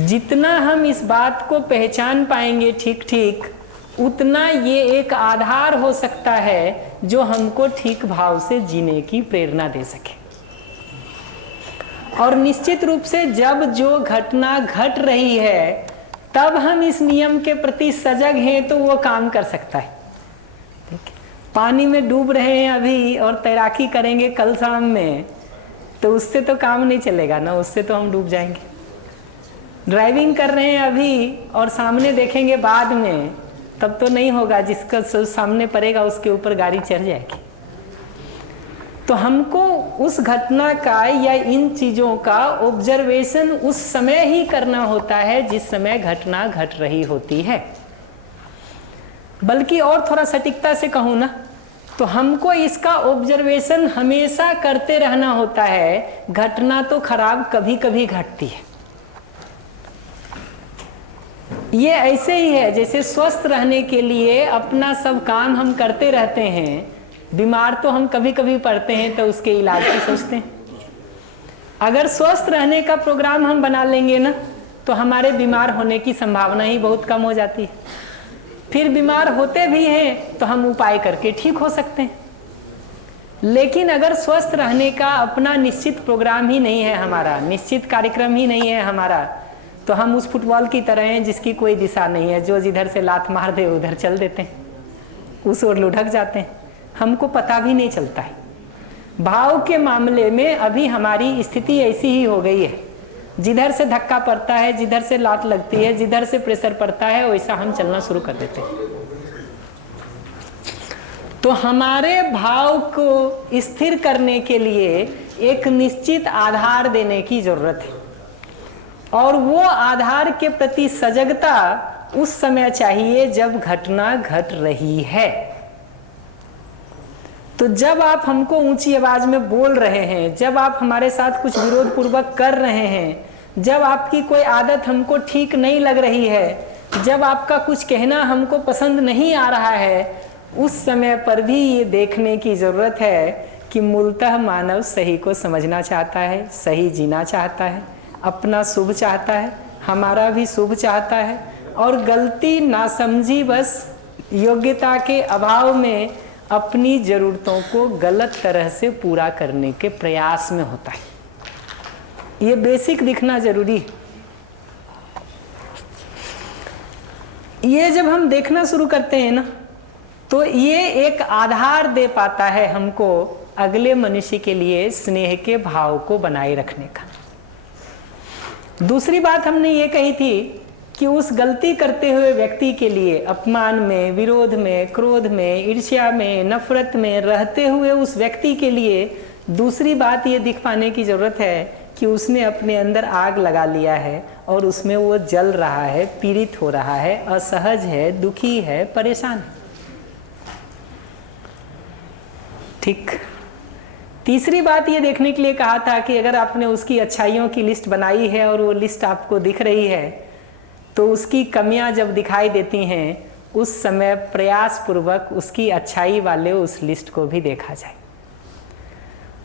जितना हम इस बात को पहचान पाएंगे ठीक ठीक, उतना ये एक आधार हो सकता है जो हमको ठीक भाव से जीने की प्रेरणा दे सके। और निश्चित रूप से जब जो घटना घट रही है तब हम इस नियम के प्रति सजग हैं तो वो काम कर सकता है। पानी में डूब रहे हैं अभी और तैराकी करेंगे कल शाम में, तो उससे तो काम नहीं चलेगा ना, उससे तो हम डूब जाएंगे। ड्राइविंग कर रहे हैं अभी और सामने देखेंगे बाद में, तब तो नहीं होगा, जिसका सामने पड़ेगा उसके ऊपर गाड़ी चढ़ जाएगी। तो हमको उस घटना का या इन चीजों का ऑब्जर्वेशन उस समय ही करना होता है जिस समय घटना घट रही होती है। बल्कि और थोड़ा सटीकता से कहूँ ना, तो हमको इसका ऑब्जर्वेशन हमेशा करते रहना होता है। घटना तो खराब कभी कभी घटती है। ये ऐसे ही है जैसे स्वस्थ रहने के लिए अपना सब काम हम करते रहते हैं, बीमार तो हम कभी कभी पड़ते हैं तो उसके इलाज की सोचते हैं। अगर स्वस्थ रहने का प्रोग्राम हम बना लेंगे ना, तो हमारे बीमार होने की संभावना ही बहुत कम हो जाती है। फिर बीमार होते भी हैं तो हम उपाय करके ठीक हो सकते हैं। लेकिन अगर स्वस्थ रहने का अपना निश्चित प्रोग्राम ही नहीं है हमारा, निश्चित कार्यक्रम ही नहीं है हमारा, तो हम उस फुटबॉल की तरह हैं जिसकी कोई दिशा नहीं है, जो जिधर से लात मार दे उधर चल देते हैं, उस ओर लुढ़क जाते हैं, हमको पता भी नहीं चलता है। भाव के मामले में अभी हमारी स्थिति ऐसी ही हो गई है, जिधर से धक्का पड़ता है, जिधर से लात लगती है, जिधर से प्रेशर पड़ता है, वैसा हम चलना शुरू कर देते हैं। तो हमारे भाव को स्थिर करने के लिए एक निश्चित आधार देने की जरूरत है, और वो आधार के प्रति सजगता उस समय चाहिए जब घटना घट रही है। तो जब आप हमको ऊंची आवाज में बोल रहे हैं, जब आप हमारे साथ कुछ विरोध पूर्वक कर रहे हैं, जब आपकी कोई आदत हमको ठीक नहीं लग रही है, जब आपका कुछ कहना हमको पसंद नहीं आ रहा है, उस समय पर भी ये देखने की जरूरत है कि मूलतः मानव सही को समझना चाहता है, सही जीना चाहता है, अपना शुभ चाहता है, हमारा भी शुभ चाहता है, और गलती नासमझी बस योग्यता के अभाव में अपनी जरूरतों को गलत तरह से पूरा करने के प्रयास में होता है। ये बेसिक दिखना जरूरी है। ये जब हम देखना शुरू करते हैं ना, तो ये एक आधार दे पाता है हमको अगले मनुष्य के लिए स्नेह के भाव को बनाए रखने का। दूसरी बात हमने ये कही थी कि उस गलती करते हुए व्यक्ति के लिए अपमान में, विरोध में, क्रोध में, ईर्ष्या में, नफरत में रहते हुए उस व्यक्ति के लिए दूसरी बात ये दिख पाने की जरूरत है कि उसने अपने अंदर आग लगा लिया है और उसमें वो जल रहा है, पीड़ित हो रहा है, असहज है, दुखी है, परेशान है। ठीक। तीसरी बात ये देखने के लिए कहा था कि अगर आपने उसकी अच्छाइयों की लिस्ट बनाई है और वो लिस्ट आपको दिख रही है, तो उसकी कमियां जब दिखाई देती हैं, उस समय प्रयास पूर्वक उसकी अच्छाई वाले उस लिस्ट को भी देखा जाए।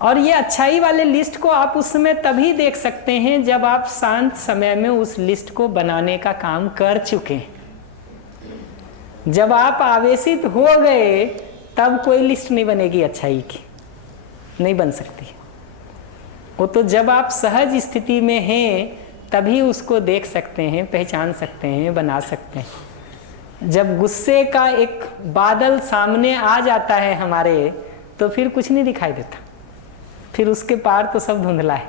और ये अच्छाई वाले लिस्ट को आप उस समय तभी देख सकते हैं जब आप शांत समय में उस लिस्ट को बनाने का काम कर चुके हैं। जब आप आवेशित हो गए तब कोई लिस्ट नहीं बनेगी अच्छाई की, नहीं बन सकती। वो तो जब आप सहज स्थिति में हैं तभी उसको देख सकते हैं, पहचान सकते हैं, बना सकते हैं। जब गुस्से का एक बादल सामने आ जाता है हमारे, तो फिर कुछ नहीं दिखाई देता, फिर उसके पार तो सब धुंधला है,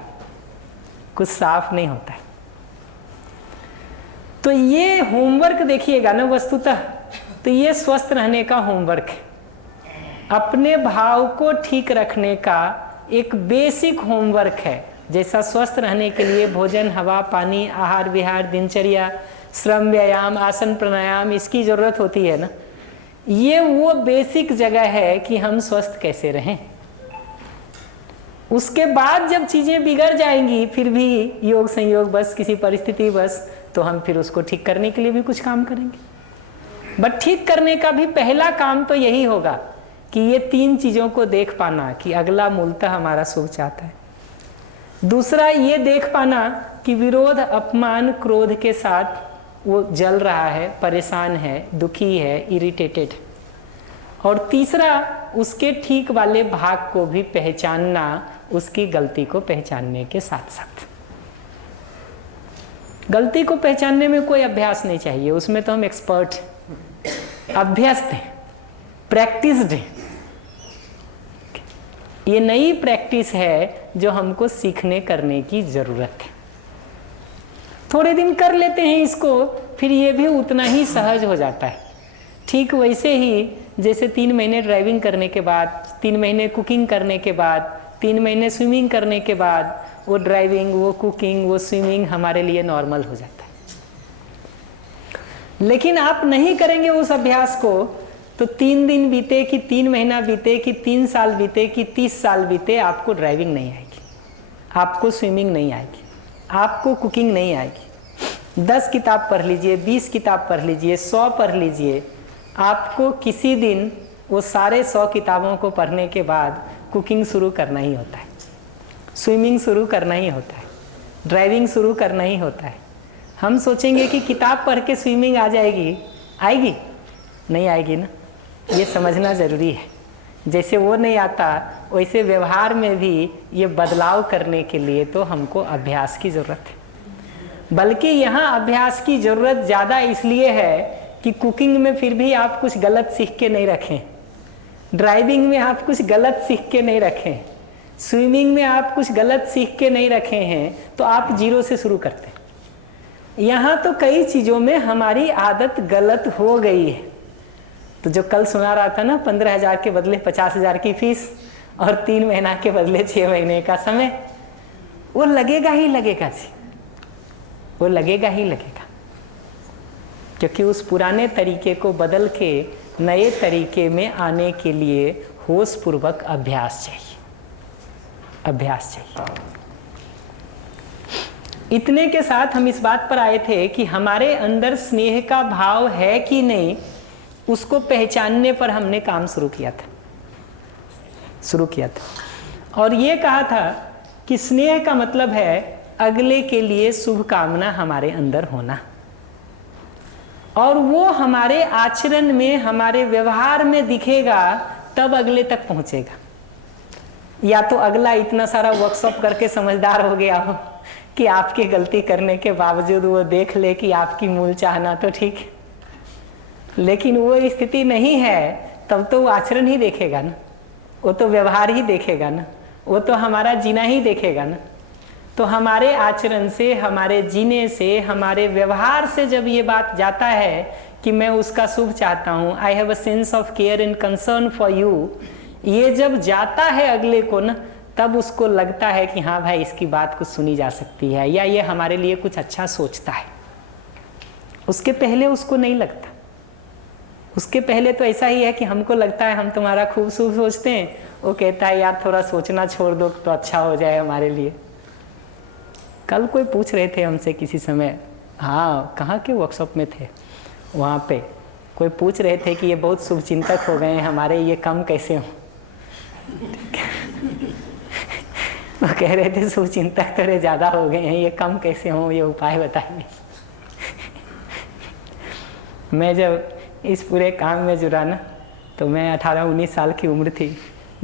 कुछ साफ नहीं होता है। तो ये होमवर्क देखिएगा ना, वस्तुतः तो ये स्वस्थ रहने का होमवर्क है, अपने भाव को ठीक रखने का एक बेसिक होमवर्क है। जैसा स्वस्थ रहने के लिए भोजन, हवा, पानी, आहार विहार, दिनचर्या, श्रम, व्यायाम, आसन, प्राणायाम इसकी जरूरत होती है ना, ये वो बेसिक जगह है कि हम स्वस्थ कैसे रहें। उसके बाद जब चीजें बिगड़ जाएंगी, फिर भी योग संयोग बस, किसी परिस्थिति बस, तो हम फिर उसको ठीक करने के लिए भी कुछ काम करेंगे। बट ठीक करने का भी पहला काम तो यही होगा कि ये तीन चीजों को देख पाना कि अगला मूलतः हमारा शुभ चाहता है, दूसरा ये देख पाना कि विरोध, अपमान, क्रोध के साथ वो जल रहा है, परेशान है, दुखी है, इरिटेटेड। और तीसरा उसके ठीक वाले भाग को भी पहचानना, उसकी गलती को पहचानने के साथ साथ। गलती को पहचानने में कोई अभ्यास नहीं चाहिए, उसमें तो हम एक्सपर्ट हैं, अभ्यस्त हैं, प्रैक्टिस्ड हैं। ये नई प्रैक्टिस है जो हमको सीखने करने की जरूरत है। थोड़े दिन कर लेते हैं इसको, फिर ये भी उतना ही सहज हो जाता है। ठीक वैसे ही जैसे 3 महीने ड्राइविंग करने के बाद, 3 महीने कुकिंग करने के बाद, 3 महीने स्विमिंग करने के बाद वो ड्राइविंग, वो कुकिंग, वो स्विमिंग हमारे लिए नॉर्मल हो जाता है। लेकिन आप नहीं करेंगे उस अभ्यास को तो 3 दिन बीते कि 3 महीना बीते कि 3 साल बीते कि 30 साल बीते, आपको ड्राइविंग नहीं आएगी, आपको स्विमिंग नहीं आएगी, आपको कुकिंग नहीं आएगी। 10 किताब पढ़ लीजिए, 20 किताब पढ़ लीजिए, 100 पढ़ लीजिए, आपको किसी दिन वो सारे 100 किताबों को पढ़ने के बाद कुकिंग शुरू करना ही होता है, स्विमिंग शुरू करना ही होता है, ड्राइविंग शुरू करना ही होता है। हम सोचेंगे कि किताब पढ़ के स्विमिंग आ जाएगी, आएगी? नहीं आएगी ना, ये समझना ज़रूरी है। जैसे वो नहीं आता वैसे व्यवहार में भी ये बदलाव करने के लिए तो हमको अभ्यास की ज़रूरत है। बल्कि यहाँ अभ्यास की ज़रूरत ज़्यादा इसलिए है कि कुकिंग में फिर भी आप कुछ गलत सीख के नहीं रखें, ड्राइविंग में आप कुछ गलत सीख के नहीं रखें, स्विमिंग में आप कुछ गलत सीख के नहीं रखे हैं, तो आप जीरो से शुरू करते हैं। यहाँ तो कई चीज़ों में हमारी आदत गलत हो गई है। तो जो कल सुना रहा था ना, 15,000 के बदले 50,000 की फीस और 3 महीना के बदले 6 महीने का समय, वो लगेगा ही लगेगा जी, वो लगेगा ही लगेगा। क्योंकि उस पुराने तरीके को बदल के नए तरीके में आने के लिए होश पूर्वक अभ्यास चाहिए, अभ्यास चाहिए। इतने के साथ हम इस बात पर आए थे कि हमारे अंदर स्नेह का भाव है कि नहीं, उसको पहचानने पर हमने काम शुरू किया था। और ये कहा था कि स्नेह का मतलब है अगले के लिए शुभ कामना हमारे अंदर होना, और वो हमारे आचरण में, हमारे व्यवहार में दिखेगा, तब अगले तक पहुंचेगा। या तो अगला इतना सारा वर्कशॉप करके समझदार हो गया हो कि आपकी गलती करने के बावजूद वो देख ले कि आपकी मूल चाहना तो ठीक है, लेकिन वो स्थिति नहीं है, तब तो वो आचरण ही देखेगा ना, वो तो व्यवहार ही देखेगा ना, वो तो हमारा जीना ही देखेगा ना। तो हमारे आचरण से, हमारे जीने से, हमारे व्यवहार से जब ये बात जाता है कि मैं उसका शुभ चाहता हूँ, I have a sense of care and concern for you, ये जब जाता है अगले को ना, तब उसको लगता है कि हाँ भाई, इसकी बात कुछ सुनी जा सकती है, या ये हमारे लिए कुछ अच्छा सोचता है। उसके पहले उसको नहीं लगता, उसके पहले तो ऐसा ही है कि हमको लगता है हम तुम्हारा खूब शुभ सोचते हैं, वो कहता है यार थोड़ा सोचना छोड़ दो तो अच्छा हो जाए हमारे लिए। कल कोई पूछ रहे थे हमसे किसी समय, हाँ कहाँ के वर्कशॉप में थे, वहाँ पे कोई पूछ रहे थे कि ये बहुत शुभ चिंतक हो गए हैं हमारे, ये कम कैसे हो। वो कह रहे थे शुभ चिंतक थोड़े ज़्यादा हो गए हैं, ये कम कैसे हों, ये उपाय बताइए। मैं जब इस पूरे काम में जुड़ा ना, तो मैं 18-19 साल की उम्र थी।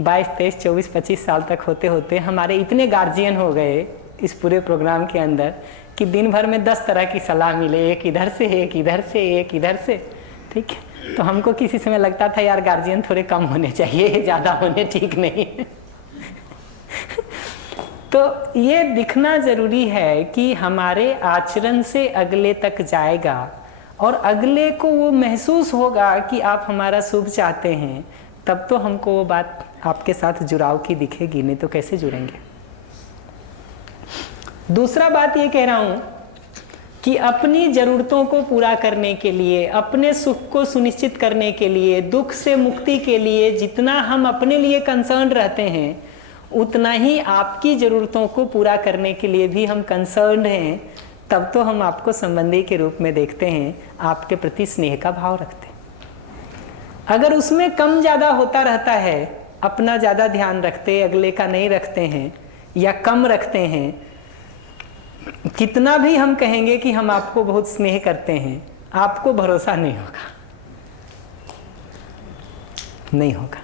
22, 23, 24, 25 साल तक होते होते हमारे इतने गार्जियन हो गए इस पूरे प्रोग्राम के अंदर कि दिन भर में 10 तरह की सलाह मिले, एक इधर से, एक इधर से, एक इधर से, ठीक है। तो हमको किसी समय लगता था यार गार्जियन थोड़े कम होने चाहिए, ज़्यादा होने ठीक नहीं है। तो ये दिखना ज़रूरी है कि हमारे आचरण से अगले तक जाएगा और अगले को वो महसूस होगा कि आप हमारा शुभ चाहते हैं, तब तो हमको वो बात आपके साथ जुड़ाव की दिखेगी, नहीं तो कैसे जुड़ेंगे। दूसरा बात ये कह रहा हूं कि अपनी ज़रूरतों को पूरा करने के लिए, अपने सुख को सुनिश्चित करने के लिए, दुख से मुक्ति के लिए जितना हम अपने लिए कंसर्न रहते हैं, उतना ही आपकी ज़रूरतों को पूरा करने के लिए भी हम कंसर्न हैं। तब तो हम आपको संबंधी के रूप में देखते हैं, आपके प्रति स्नेह का भाव रखते हैं। अगर उसमें कम ज़्यादा होता रहता है, अपना ज़्यादा ध्यान रखते, अगले का नहीं रखते हैं, या कम रखते हैं, कितना भी हम कहेंगे कि हम आपको बहुत स्नेह करते हैं, आपको भरोसा नहीं होगा, नहीं होगा।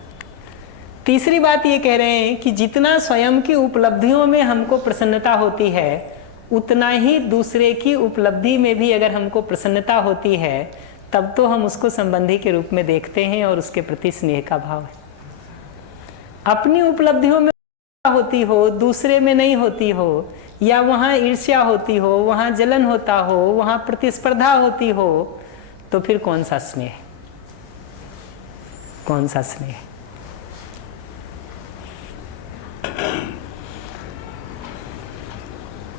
तीसरी बात ये कह रहे हैं कि जितना स्वयं की उपलब्धियों में हमको प्रसन्नता होती है, उतना ही दूसरे की उपलब्धि में भी अगर हमको प्रसन्नता होती है, तब तो हम उसको संबंधी के रूप में देखते हैं और उसके प्रति स्नेह का भाव है। अपनी उपलब्धियों में होती हो, दूसरे में नहीं होती हो, या वहाँ ईर्ष्या होती हो, वहाँ जलन होता हो, वहाँ प्रतिस्पर्धा होती हो, तो फिर कौन सा स्नेह, कौन सा स्नेह?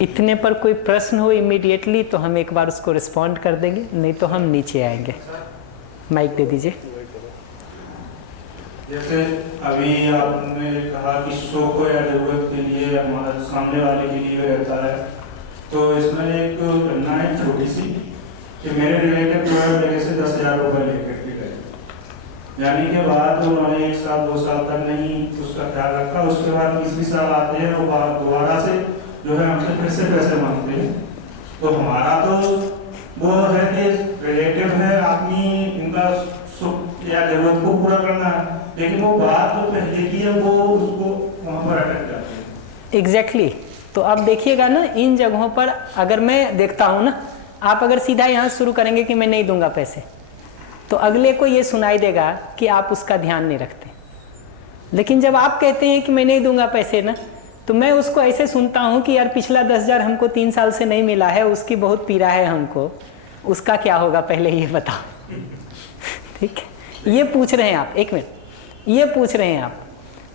इतने पर कोई प्रश्न हो इमीडिएटली तो हम एक बार उसको रिस्पॉन्ड कर देंगे, नहीं तो हम नीचे आएंगे। माइक दे दीजिए। जैसे अभी आपने कहा कि शौक या जरूरत के लिए हमारा सामने वाले के लिए रहता है, तो इसमें एक घटना है छोटी सी कि मेरे रिलेटिव जो है मेरे से 10,000 रुपये लेकर के गए, यानी के बाद उन्होंने 1 साल 2 साल तक नहीं उसका ख्याल रखा। उसके बाद तीसरी साल आते हैं और दोबारा से जो है हमसे फिर से पैसे मांगते हैं। तो हमारा तो वो है कि रिलेटिव है, आदमी इनका सुख या जरूरत को पूरा करना है, लेकिन वो बात जो पहले की है वो उसको वहाँ पर अटक जाती है। एग्जैक्टली। तो अब देखिएगा ना, इन जगहों पर अगर मैं देखता हूँ ना, आप अगर सीधा यहाँ शुरू करेंगे कि मैं नहीं दूंगा पैसे, तो अगले को ये सुनाई देगा कि आप उसका ध्यान नहीं रखते। लेकिन जब आप कहते हैं कि मैं नहीं दूंगा पैसे ना, तो मैं उसको ऐसे सुनता हूँ कि यार पिछला 10,000 हमको 3 साल से नहीं मिला है, उसकी बहुत पीड़ा है हमको, उसका क्या होगा पहले ये बताओ। ठीक है, ये पूछ रहे हैं आप। एक मिनट, ये पूछ रहे हैं आप।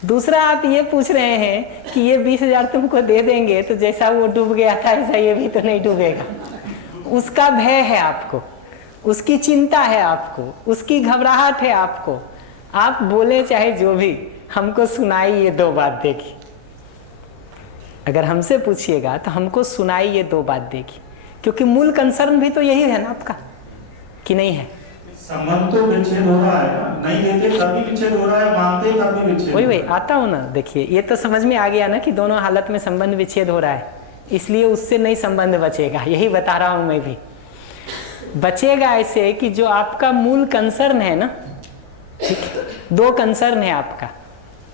दूसरा आप ये पूछ रहे हैं कि ये 20,000 तुमको दे देंगे तो जैसा वो डूब गया था ऐसा ये भी तो नहीं डूबेगा। उसका भय है आपको, उसकी चिंता है आपको, उसकी घबराहट है आपको। आप बोले चाहे जो भी, हमको सुनाई ये 2 बात देगी। अगर हमसे पूछिएगा तो हमको सुनाई ये 2 बात देगी, क्योंकि मूल कंसर्न भी तो यही है ना आपका, कि नहीं है? संबंध तो विच्छेद हो रहा है, नहीं देते तब भी विच्छेद हो रहा है, मांगते तब भी विच्छेद। वही आता हूँ ना। देखिए, ये तो समझ में आ गया ना कि दोनों हालत में संबंध विच्छेद हो रहा है, इसलिए उससे नहीं संबंध बचेगा। यही बता रहा हूँ मैं भी। बचेगा ऐसे कि जो आपका मूल कंसर्न है ना, ठीक है, 2 कंसर्न है आपका।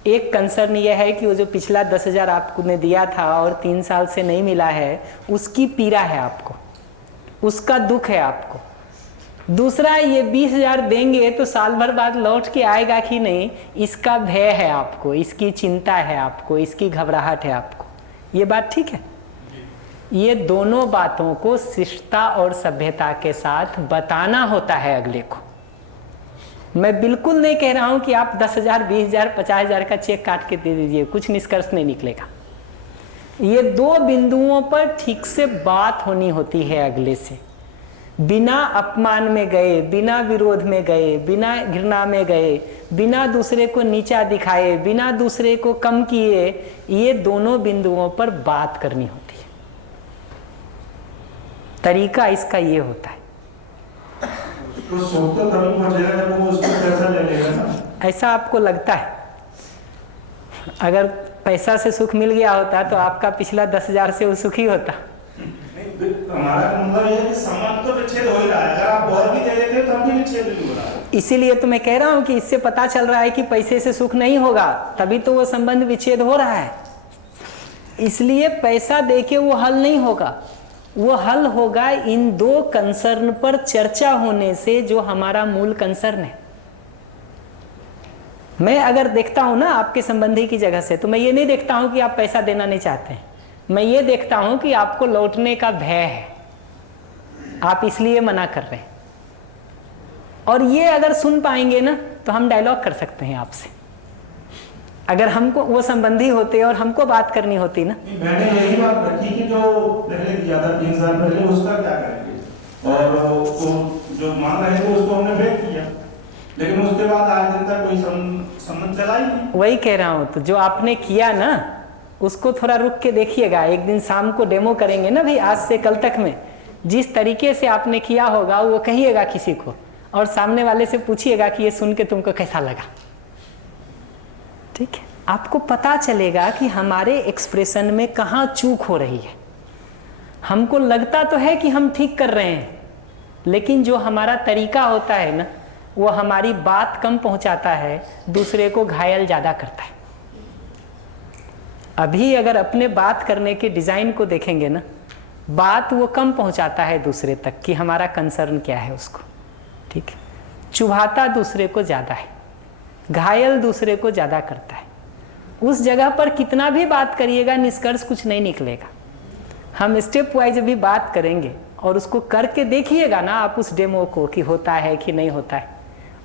एक कंसर्न यह है कि वो जो पिछला 10,000 आपने दिया था और 3 साल से नहीं मिला है, उसकी पीड़ा है आपको, उसका दुख है आपको। दूसरा, ये 20,000 देंगे तो साल भर बाद लौट के आएगा कि नहीं, इसका भय है आपको, इसकी चिंता है आपको, इसकी घबराहट है आपको। ये बात ठीक है? ये दोनों बातों को शिष्टता और सभ्यता के साथ बताना होता है अगले को। मैं बिल्कुल नहीं कह रहा हूं कि आप 10,000, 20,000, 50,000 का चेक काट के दे दीजिए, कुछ निष्कर्ष नहीं निकलेगा। ये 2 बिंदुओं पर ठीक से बात होनी होती है अगले से, बिना अपमान में गए, बिना विरोध में गए, बिना घृणा में गए, बिना दूसरे को नीचा दिखाए, बिना दूसरे को कम किए। ये दोनों बिंदुओं पर बात करनी होती है। तरीका इसका ये होता है। तो सुख तो तभी पहुंचेगा जब वो उसको पैसा ले लेगा ना। ऐसा आपको लगता है? अगर पैसा से सुख मिल गया होता तो आपका पिछला 10,000 से वो सुखी होता। हमारा मतलब ये है कि संबंध तो विच्छेद हो ही रहा है, अगर आप और भी दे देते तब भी विच्छेद नहीं हो रहा है। इसीलिए तो मैं कह रहा हूं कि इससे पता चल रहा है कि पैसे से सुख नहीं होगा, तभी तो वो संबंध विच्छेद हो रहा है। इसलिए पैसा देके वो हल नहीं होगा, वो हल होगा इन 2 कंसर्न पर चर्चा होने से, जो हमारा मूल कंसर्न है। मैं अगर देखता हूं ना आपके संबंधी की जगह से, तो मैं ये नहीं देखता हूं कि आप पैसा देना नहीं चाहते हैं, मैं ये देखता हूं कि आपको लौटने का भय है, आप इसलिए मना कर रहे हैं। और ये अगर सुन पाएंगे ना तो हम डायलॉग कर सकते हैं आपसे। अगर हमको वो संबंधी होते और हमको बात करनी होती ना। मैंने यही बात रखी कि जो पहले दिया था 3 साल पहले, उसका क्या करेंगे, और वो जो मांग रहे थे उसको हमने ब्रेक किया, लेकिन उसके बाद आज दिन तक कोई संबंध चला ही नहीं। वही कह रहा हूं, तो जो आपने किया ना उसको थोड़ा रुक के देखिएगा। एक दिन शाम को डेमो करेंगे ना भाई, आज से कल तक में जिस तरीके से आपने किया होगा वो कहिएगा किसी को, और सामने वाले से पूछिएगा कि ये सुन के तुमको कैसा लगा। ठीक है? आपको पता चलेगा कि हमारे एक्सप्रेशन में कहाँ चूक हो रही है। हमको लगता तो है कि हम ठीक कर रहे हैं, लेकिन जो हमारा तरीका होता है ना, वो हमारी बात कम पहुंचाता है, दूसरे को घायल ज़्यादा करता है। अभी अगर अपने बात करने के डिज़ाइन को देखेंगे ना, बात वो कम पहुंचाता है दूसरे तक कि हमारा कंसर्न क्या है उसको, ठीक है। चुभाता दूसरे को ज़्यादा है, घायल दूसरे को ज़्यादा करता है। उस जगह पर कितना भी बात करिएगा, निष्कर्ष कुछ नहीं निकलेगा। हम स्टेप वाइज भी बात करेंगे और उसको करके देखिएगा ना आप उस डेमो को कि होता है कि नहीं होता है,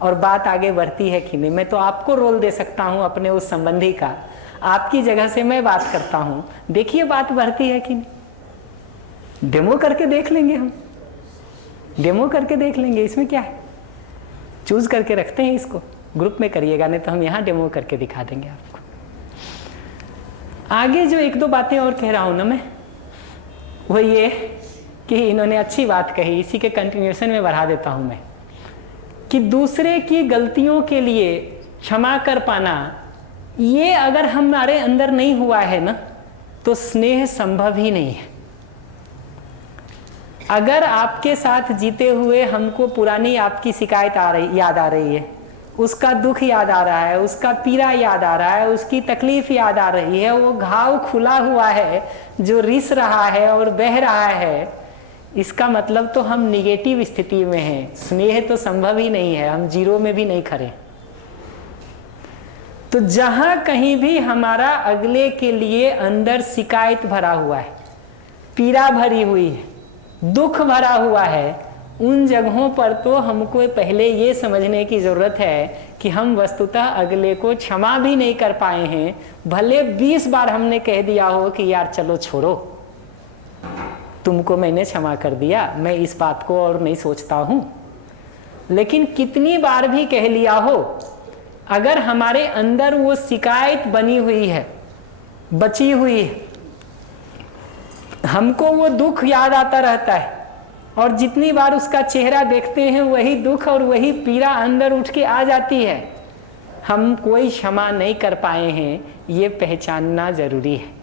और बात आगे बढ़ती है कि नहीं। मैं तो आपको रोल दे सकता हूँ अपने उस संबंधी का, आपकी जगह से मैं बात करता हूँ, देखिए बात बढ़ती है कि नहीं। डेमो करके देख लेंगे, हम डेमो करके देख लेंगे, इसमें क्या है। चूज करके रखते हैं इसको, ग्रुप में करिएगा, नहीं तो हम यहाँ डेमो करके दिखा देंगे आपको। आगे जो एक दो बातें और कह रहा हूँ ना मैं, वो ये कि इन्होंने अच्छी बात कही, इसी के कंटिन्यूएशन में बढ़ा देता हूँ मैं, कि दूसरे की गलतियों के लिए क्षमा कर पाना, ये अगर हमारे अंदर नहीं हुआ है ना, तो स्नेह संभव ही नहीं है। अगर आपके साथ जीते हुए हमको पुरानी आपकी शिकायत याद आ रही है, उसका दुख याद आ रहा है, उसका पीड़ा याद आ रहा है, उसकी तकलीफ याद आ रही है, वो घाव खुला हुआ है जो रिस रहा है और बह रहा है, इसका मतलब तो हम निगेटिव स्थिति में हैं। स्नेह तो संभव ही नहीं है, हम जीरो में भी नहीं खड़े। तो जहां कहीं भी हमारा अगले के लिए अंदर शिकायत भरा हुआ है, पीड़ा भरी हुई है, दुख भरा हुआ है, उन जगहों पर तो हमको पहले ये समझने की जरूरत है कि हम वस्तुतः अगले को क्षमा भी नहीं कर पाए हैं। भले 20 बार हमने कह दिया हो कि यार चलो छोड़ो, तुमको मैंने क्षमा कर दिया, मैं इस बात को और नहीं सोचता हूं, लेकिन कितनी बार भी कह लिया हो, अगर हमारे अंदर वो शिकायत बनी हुई है, बची हुई है, हमको वो दुख याद आता रहता है, और जितनी बार उसका चेहरा देखते हैं वही दुख और वही पीड़ा अंदर उठ के आ जाती है। हम कोई क्षमा नहीं कर पाए हैं, ये पहचानना जरूरी है।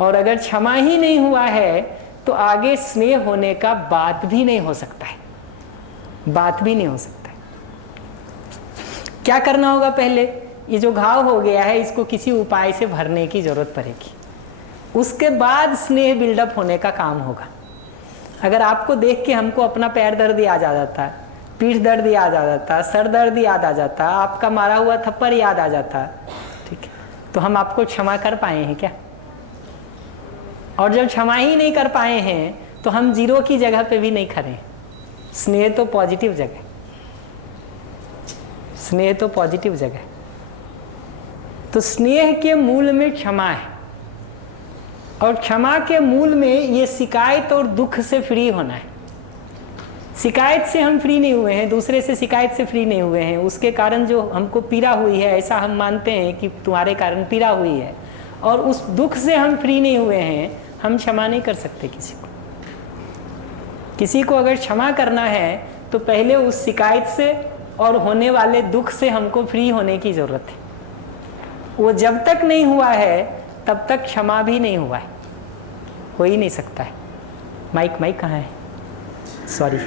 और अगर क्षमा ही नहीं हुआ है तो आगे स्नेह होने का बात भी नहीं हो सकता है, बात भी नहीं हो सकता है। क्या करना होगा? पहले ये जो घाव हो गया है इसको किसी उपाय से भरने की जरूरत पड़ेगी, उसके बाद स्नेह बिल्डअप होने का काम होगा। अगर आपको देख के हमको अपना पैर दर्द याद आ जाता, पीठ दर्द याद आ जाता, सर दर्द याद आ जाता, आपका मारा हुआ थप्पड़ याद आ जाता, ठीक है, तो हम आपको क्षमा कर पाए हैं क्या? और जब क्षमा ही नहीं कर पाए हैं तो हम जीरो की जगह पे भी नहीं खड़े। स्नेह तो पॉजिटिव जगह, स्नेह तो पॉजिटिव जगह। तो स्नेह के मूल में क्षमा है, और क्षमा के मूल में ये शिकायत और दुख से फ्री होना है। शिकायत से हम फ्री नहीं हुए हैं, दूसरे से शिकायत से फ्री नहीं हुए हैं, उसके कारण जो हमको पीड़ा हुई है ऐसा हम मानते हैं कि तुम्हारे कारण पीड़ा हुई है, और उस दुख से हम फ्री नहीं हुए हैं। हम क्षमा नहीं कर सकते किसी को। किसी को अगर क्षमा करना है तो पहले उस शिकायत से और होने वाले दुख से हमको फ्री होने की जरूरत है। वो जब तक नहीं हुआ है तब तक क्षमा भी नहीं हुआ है, हो ही नहीं सकता है। माइक कहाँ है? सॉरी।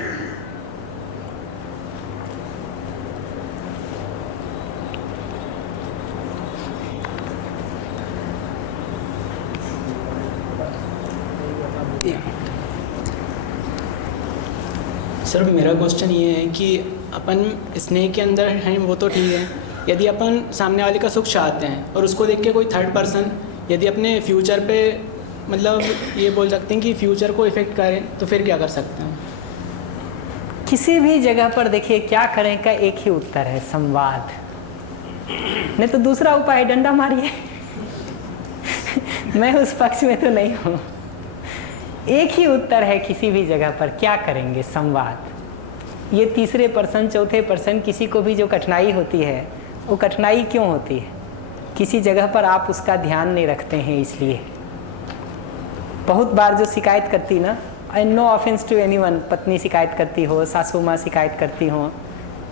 सर मेरा क्वेश्चन ये है कि अपन स्नेह के अंदर हैं वो तो ठीक है, यदि अपन सामने वाले का सुख चाहते हैं और उसको देख के कोई थर्ड पर्सन यदि अपने फ्यूचर पे मतलब ये बोल सकते हैं कि फ्यूचर को इफ़ेक्ट करें, तो फिर क्या कर सकते हैं? किसी भी जगह पर देखिए क्या करें का एक ही उत्तर है, संवाद। नहीं तो दूसरा उपाय डंडा मारिए। मैं उस पक्ष में तो नहीं हूँ। एक ही उत्तर है किसी भी जगह पर, क्या करेंगे? संवाद। ये तीसरे पर्सन चौथे पर्सन किसी को भी जो कठिनाई होती है वो कठिनाई क्यों होती है? किसी जगह पर आप उसका ध्यान नहीं रखते हैं, इसलिए। बहुत बार जो शिकायत करती ना, and no offence to anyone, पत्नी शिकायत करती हो, सासू माँ शिकायत करती हो,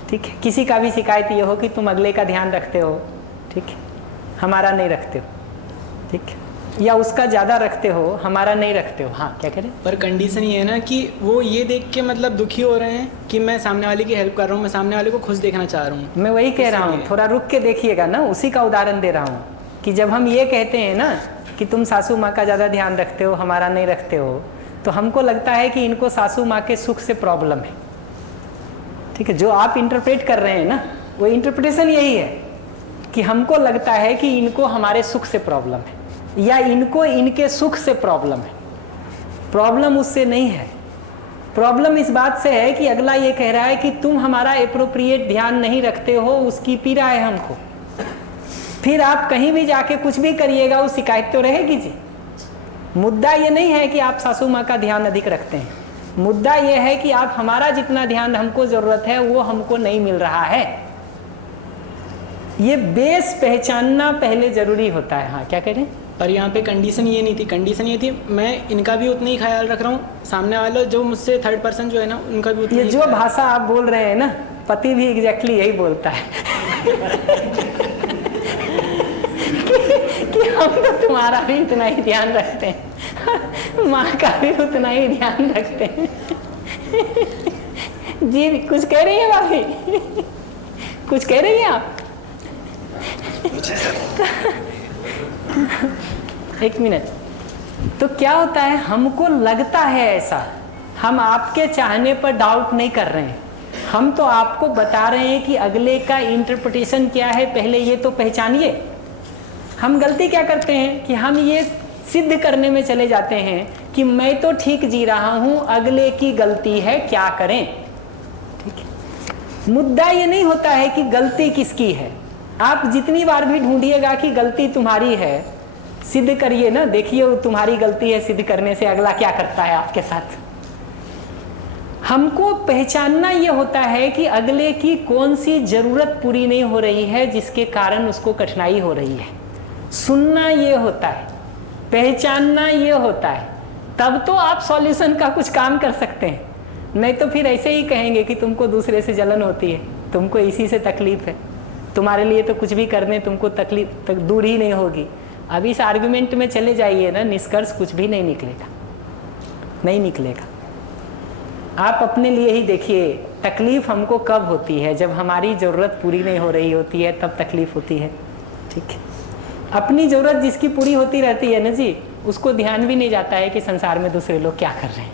ठीक है, किसी का भी शिकायत ये हो कि तुम अगले का ध्यान रखते हो, ठीक है, हमारा नहीं रखते हो, ठीक है, या उसका ज़्यादा रखते हो, हमारा नहीं रखते हो। हाँ क्या कह रहे हैं? पर कंडीशन ये है ना कि वो ये देख के मतलब दुखी हो रहे हैं कि मैं सामने वाले की हेल्प कर रहा हूँ, मैं सामने वाले को खुश देखना चाह रहा हूँ। मैं वही कह रहा हूँ, थोड़ा रुक के देखिएगा ना, उसी का उदाहरण दे रहा हूँ कि जब हम ये कहते हैं ना कि तुम सासू माँ का ज़्यादा ध्यान रखते हो, हमारा नहीं रखते हो, तो हमको लगता है कि इनको सासू माँ के सुख से प्रॉब्लम है, ठीक है। जो आप इंटरप्रेट कर रहे हैं ना, वो इंटरप्रिटेशन यही है कि हमको लगता है कि इनको हमारे सुख से प्रॉब्लम है, या इनको इनके सुख से प्रॉब्लम है। प्रॉब्लम उससे नहीं है, प्रॉब्लम इस बात से है कि अगला ये कह रहा है कि तुम हमारा एप्रोप्रिएट ध्यान नहीं रखते हो, उसकी पीड़ा है हमको। फिर आप कहीं भी जाके कुछ भी करिएगा, वो शिकायत तो रहेगी जी। मुद्दा ये नहीं है कि आप सासू माँ का ध्यान अधिक रखते हैं, मुद्दा ये है कि आप हमारा जितना ध्यान हमको जरूरत है वो हमको नहीं मिल रहा है। ये बेस पहचानना पहले जरूरी होता है। हाँ क्या कह रहे हैं? पर यहाँ पे कंडीशन ये नहीं थी, कंडीशन ये थी मैं इनका भी उतना ही ख्याल रख रहा हूँ, सामने वाला जो मुझसे थर्ड पर्सन जो है ना उनका भी उतना ये ही जो भाषा आप बोल रहे हैं ना, पति भी एग्जैक्टली यही बोलता है कि हम तो तुम्हारा भी उतना ही ध्यान रखते हैं, माँ का भी उतना ही ध्यान रखते हैं। जी कुछ कह रही है भाभी? कुछ कह रही हैं आप? एक मिनट। तो क्या होता है, हमको लगता है ऐसा, हम आपके चाहने पर डाउट नहीं कर रहे हैं, हम तो आपको बता रहे हैं कि अगले का इंटरप्रिटेशन क्या है, पहले ये तो पहचानिए। हम गलती क्या करते हैं कि हम ये सिद्ध करने में चले जाते हैं कि मैं तो ठीक जी रहा हूं, अगले की गलती है, क्या करें। ठीक है, मुद्दा ये नहीं होता है कि गलती किसकी है। आप जितनी बार भी ढूंढिएगा कि गलती तुम्हारी है, सिद्ध करिए ना, देखिए वो तुम्हारी गलती है, सिद्ध करने से अगला क्या करता है आपके साथ। हमको पहचानना ये होता है कि अगले की कौन सी जरूरत पूरी नहीं हो रही है जिसके कारण उसको कठिनाई हो रही है। सुनना ये होता है, पहचानना ये होता है, तब तो आप सॉल्यूशन का कुछ काम कर सकते हैं। नहीं तो फिर ऐसे ही कहेंगे कि तुमको दूसरे से जलन होती है, तुमको इसी से तकलीफ है, तुम्हारे लिए तो कुछ भी करने तुमको तकलीफ तक दूर ही नहीं होगी। अब इस आर्गुमेंट में चले जाइए ना, निष्कर्ष कुछ भी नहीं निकलेगा, नहीं निकलेगा। आप अपने लिए ही देखिए, तकलीफ हमको कब होती है? जब हमारी ज़रूरत पूरी नहीं हो रही होती है, तब तकलीफ होती है। ठीक है, अपनी ज़रूरत जिसकी पूरी होती रहती है ना जी, उसको ध्यान भी नहीं जाता है कि संसार में दूसरे लोग क्या कर रहे हैं।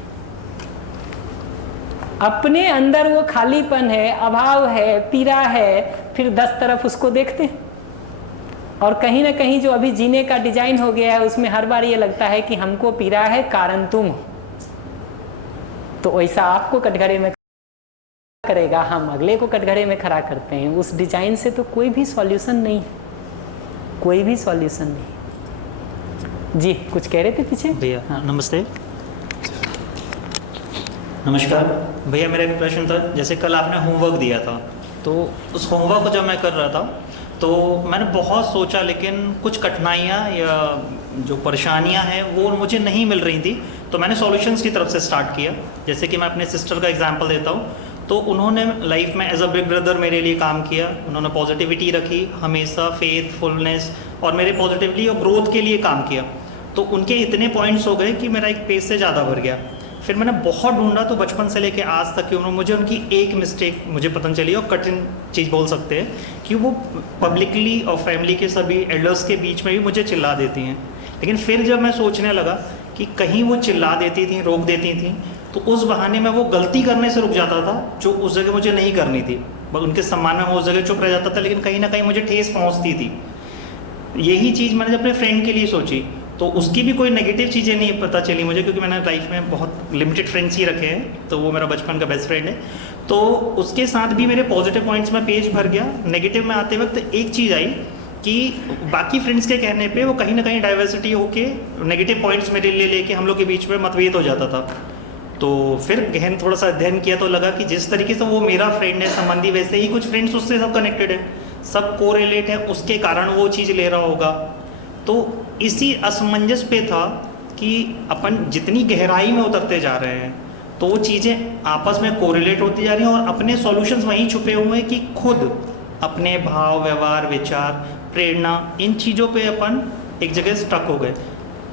अपने अंदर वो खालीपन है, अभाव है, पीड़ा है, फिर 10 तरफ उसको देखते हैं। और कहीं ना कहीं जो अभी जीने का डिजाइन हो गया है, उसमें हर बार ये लगता है कि हमको पीड़ा है, कारण तुम हो। तो वैसा आपको कटघरे में करेगा, हम अगले को कटघरे में खड़ा करते हैं। उस डिजाइन से तो कोई भी सॉल्यूशन नहीं है, कोई भी सॉल्यूशन नहीं। जी कुछ कह रहे थे पीछे भैया? हाँ। नमस्ते, नमस्कार भैया। मेरा एक प्रश्न था, जैसे कल आपने होमवर्क दिया था, तो उस होमवर्क को जब मैं कर रहा था तो मैंने बहुत सोचा, लेकिन कुछ कठिनाइयाँ या जो परेशानियाँ हैं वो मुझे नहीं मिल रही थी। तो मैंने सॉल्यूशंस की तरफ से स्टार्ट किया। जैसे कि मैं अपने सिस्टर का एग्जांपल देता हूँ, तो उन्होंने लाइफ में एज अ बिग ब्रदर मेरे लिए काम किया। उन्होंने पॉजिटिविटी रखी हमेशा, फेथफुलनेस, और मेरे पॉजिटिवली और ग्रोथ के लिए काम किया। तो उनके इतने पॉइंट्स हो गए कि मेरा एक पेज से ज़्यादा भर गया। फिर मैंने बहुत ढूंढा, तो बचपन से लेके आज तक की उन्होंने मुझे उनकी एक मिस्टेक मुझे पता चली, और कठिन चीज़ बोल सकते हैं, कि वो पब्लिकली और फैमिली के सभी एल्डर्स के बीच में भी मुझे चिल्ला देती हैं। लेकिन फिर जब मैं सोचने लगा कि कहीं वो चिल्ला देती थी, रोक देती थी, तो उस बहाने में वो गलती करने से रुक जाता था जो उस जगह मुझे नहीं करनी थी। बस उनके सम्मान में मैं उस जगह चुप रह जाता था, लेकिन कहीं ना कहीं मुझे ठेस पहुँचती थी। यही चीज़ मैंने अपने फ्रेंड के लिए सोची, तो उसकी भी कोई नेगेटिव चीज़ें नहीं पता चली मुझे, क्योंकि मैंने लाइफ में बहुत लिमिटेड फ्रेंड्स ही रखे हैं। तो वो मेरा बचपन का बेस्ट फ्रेंड है। तो उसके साथ भी मेरे पॉजिटिव पॉइंट्स में पेज भर गया। नेगेटिव में आते वक्त एक चीज़ आई कि बाकी फ्रेंड्स के कहने पे वो कहीं ना कहीं डाइवर्सिटी होके नेगेटिव पॉइंट्स मेरे लिए लेके हम लोग के बीच में मतभेद हो जाता था। तो फिर गहन थोड़ा सा अध्ययन किया तो लगा कि जिस तरीके से वो मेरा फ्रेंड है, संबंधी, वैसे ही कुछ फ्रेंड्स उससे सब कनेक्टेड है, सब कोरिलेट है, उसके कारण वो चीज़ ले रहा होगा। तो इसी असमंजस पे था कि अपन जितनी गहराई में उतरते जा रहे हैं तो वो चीज़ें आपस में कोरिलेट होती जा रही हैं, और अपने सॉल्यूशंस वहीं छुपे हुए हैं कि खुद अपने भाव, व्यवहार, विचार प्रेरणा, इन चीज़ों पे अपन एक जगह स्टक हो गए।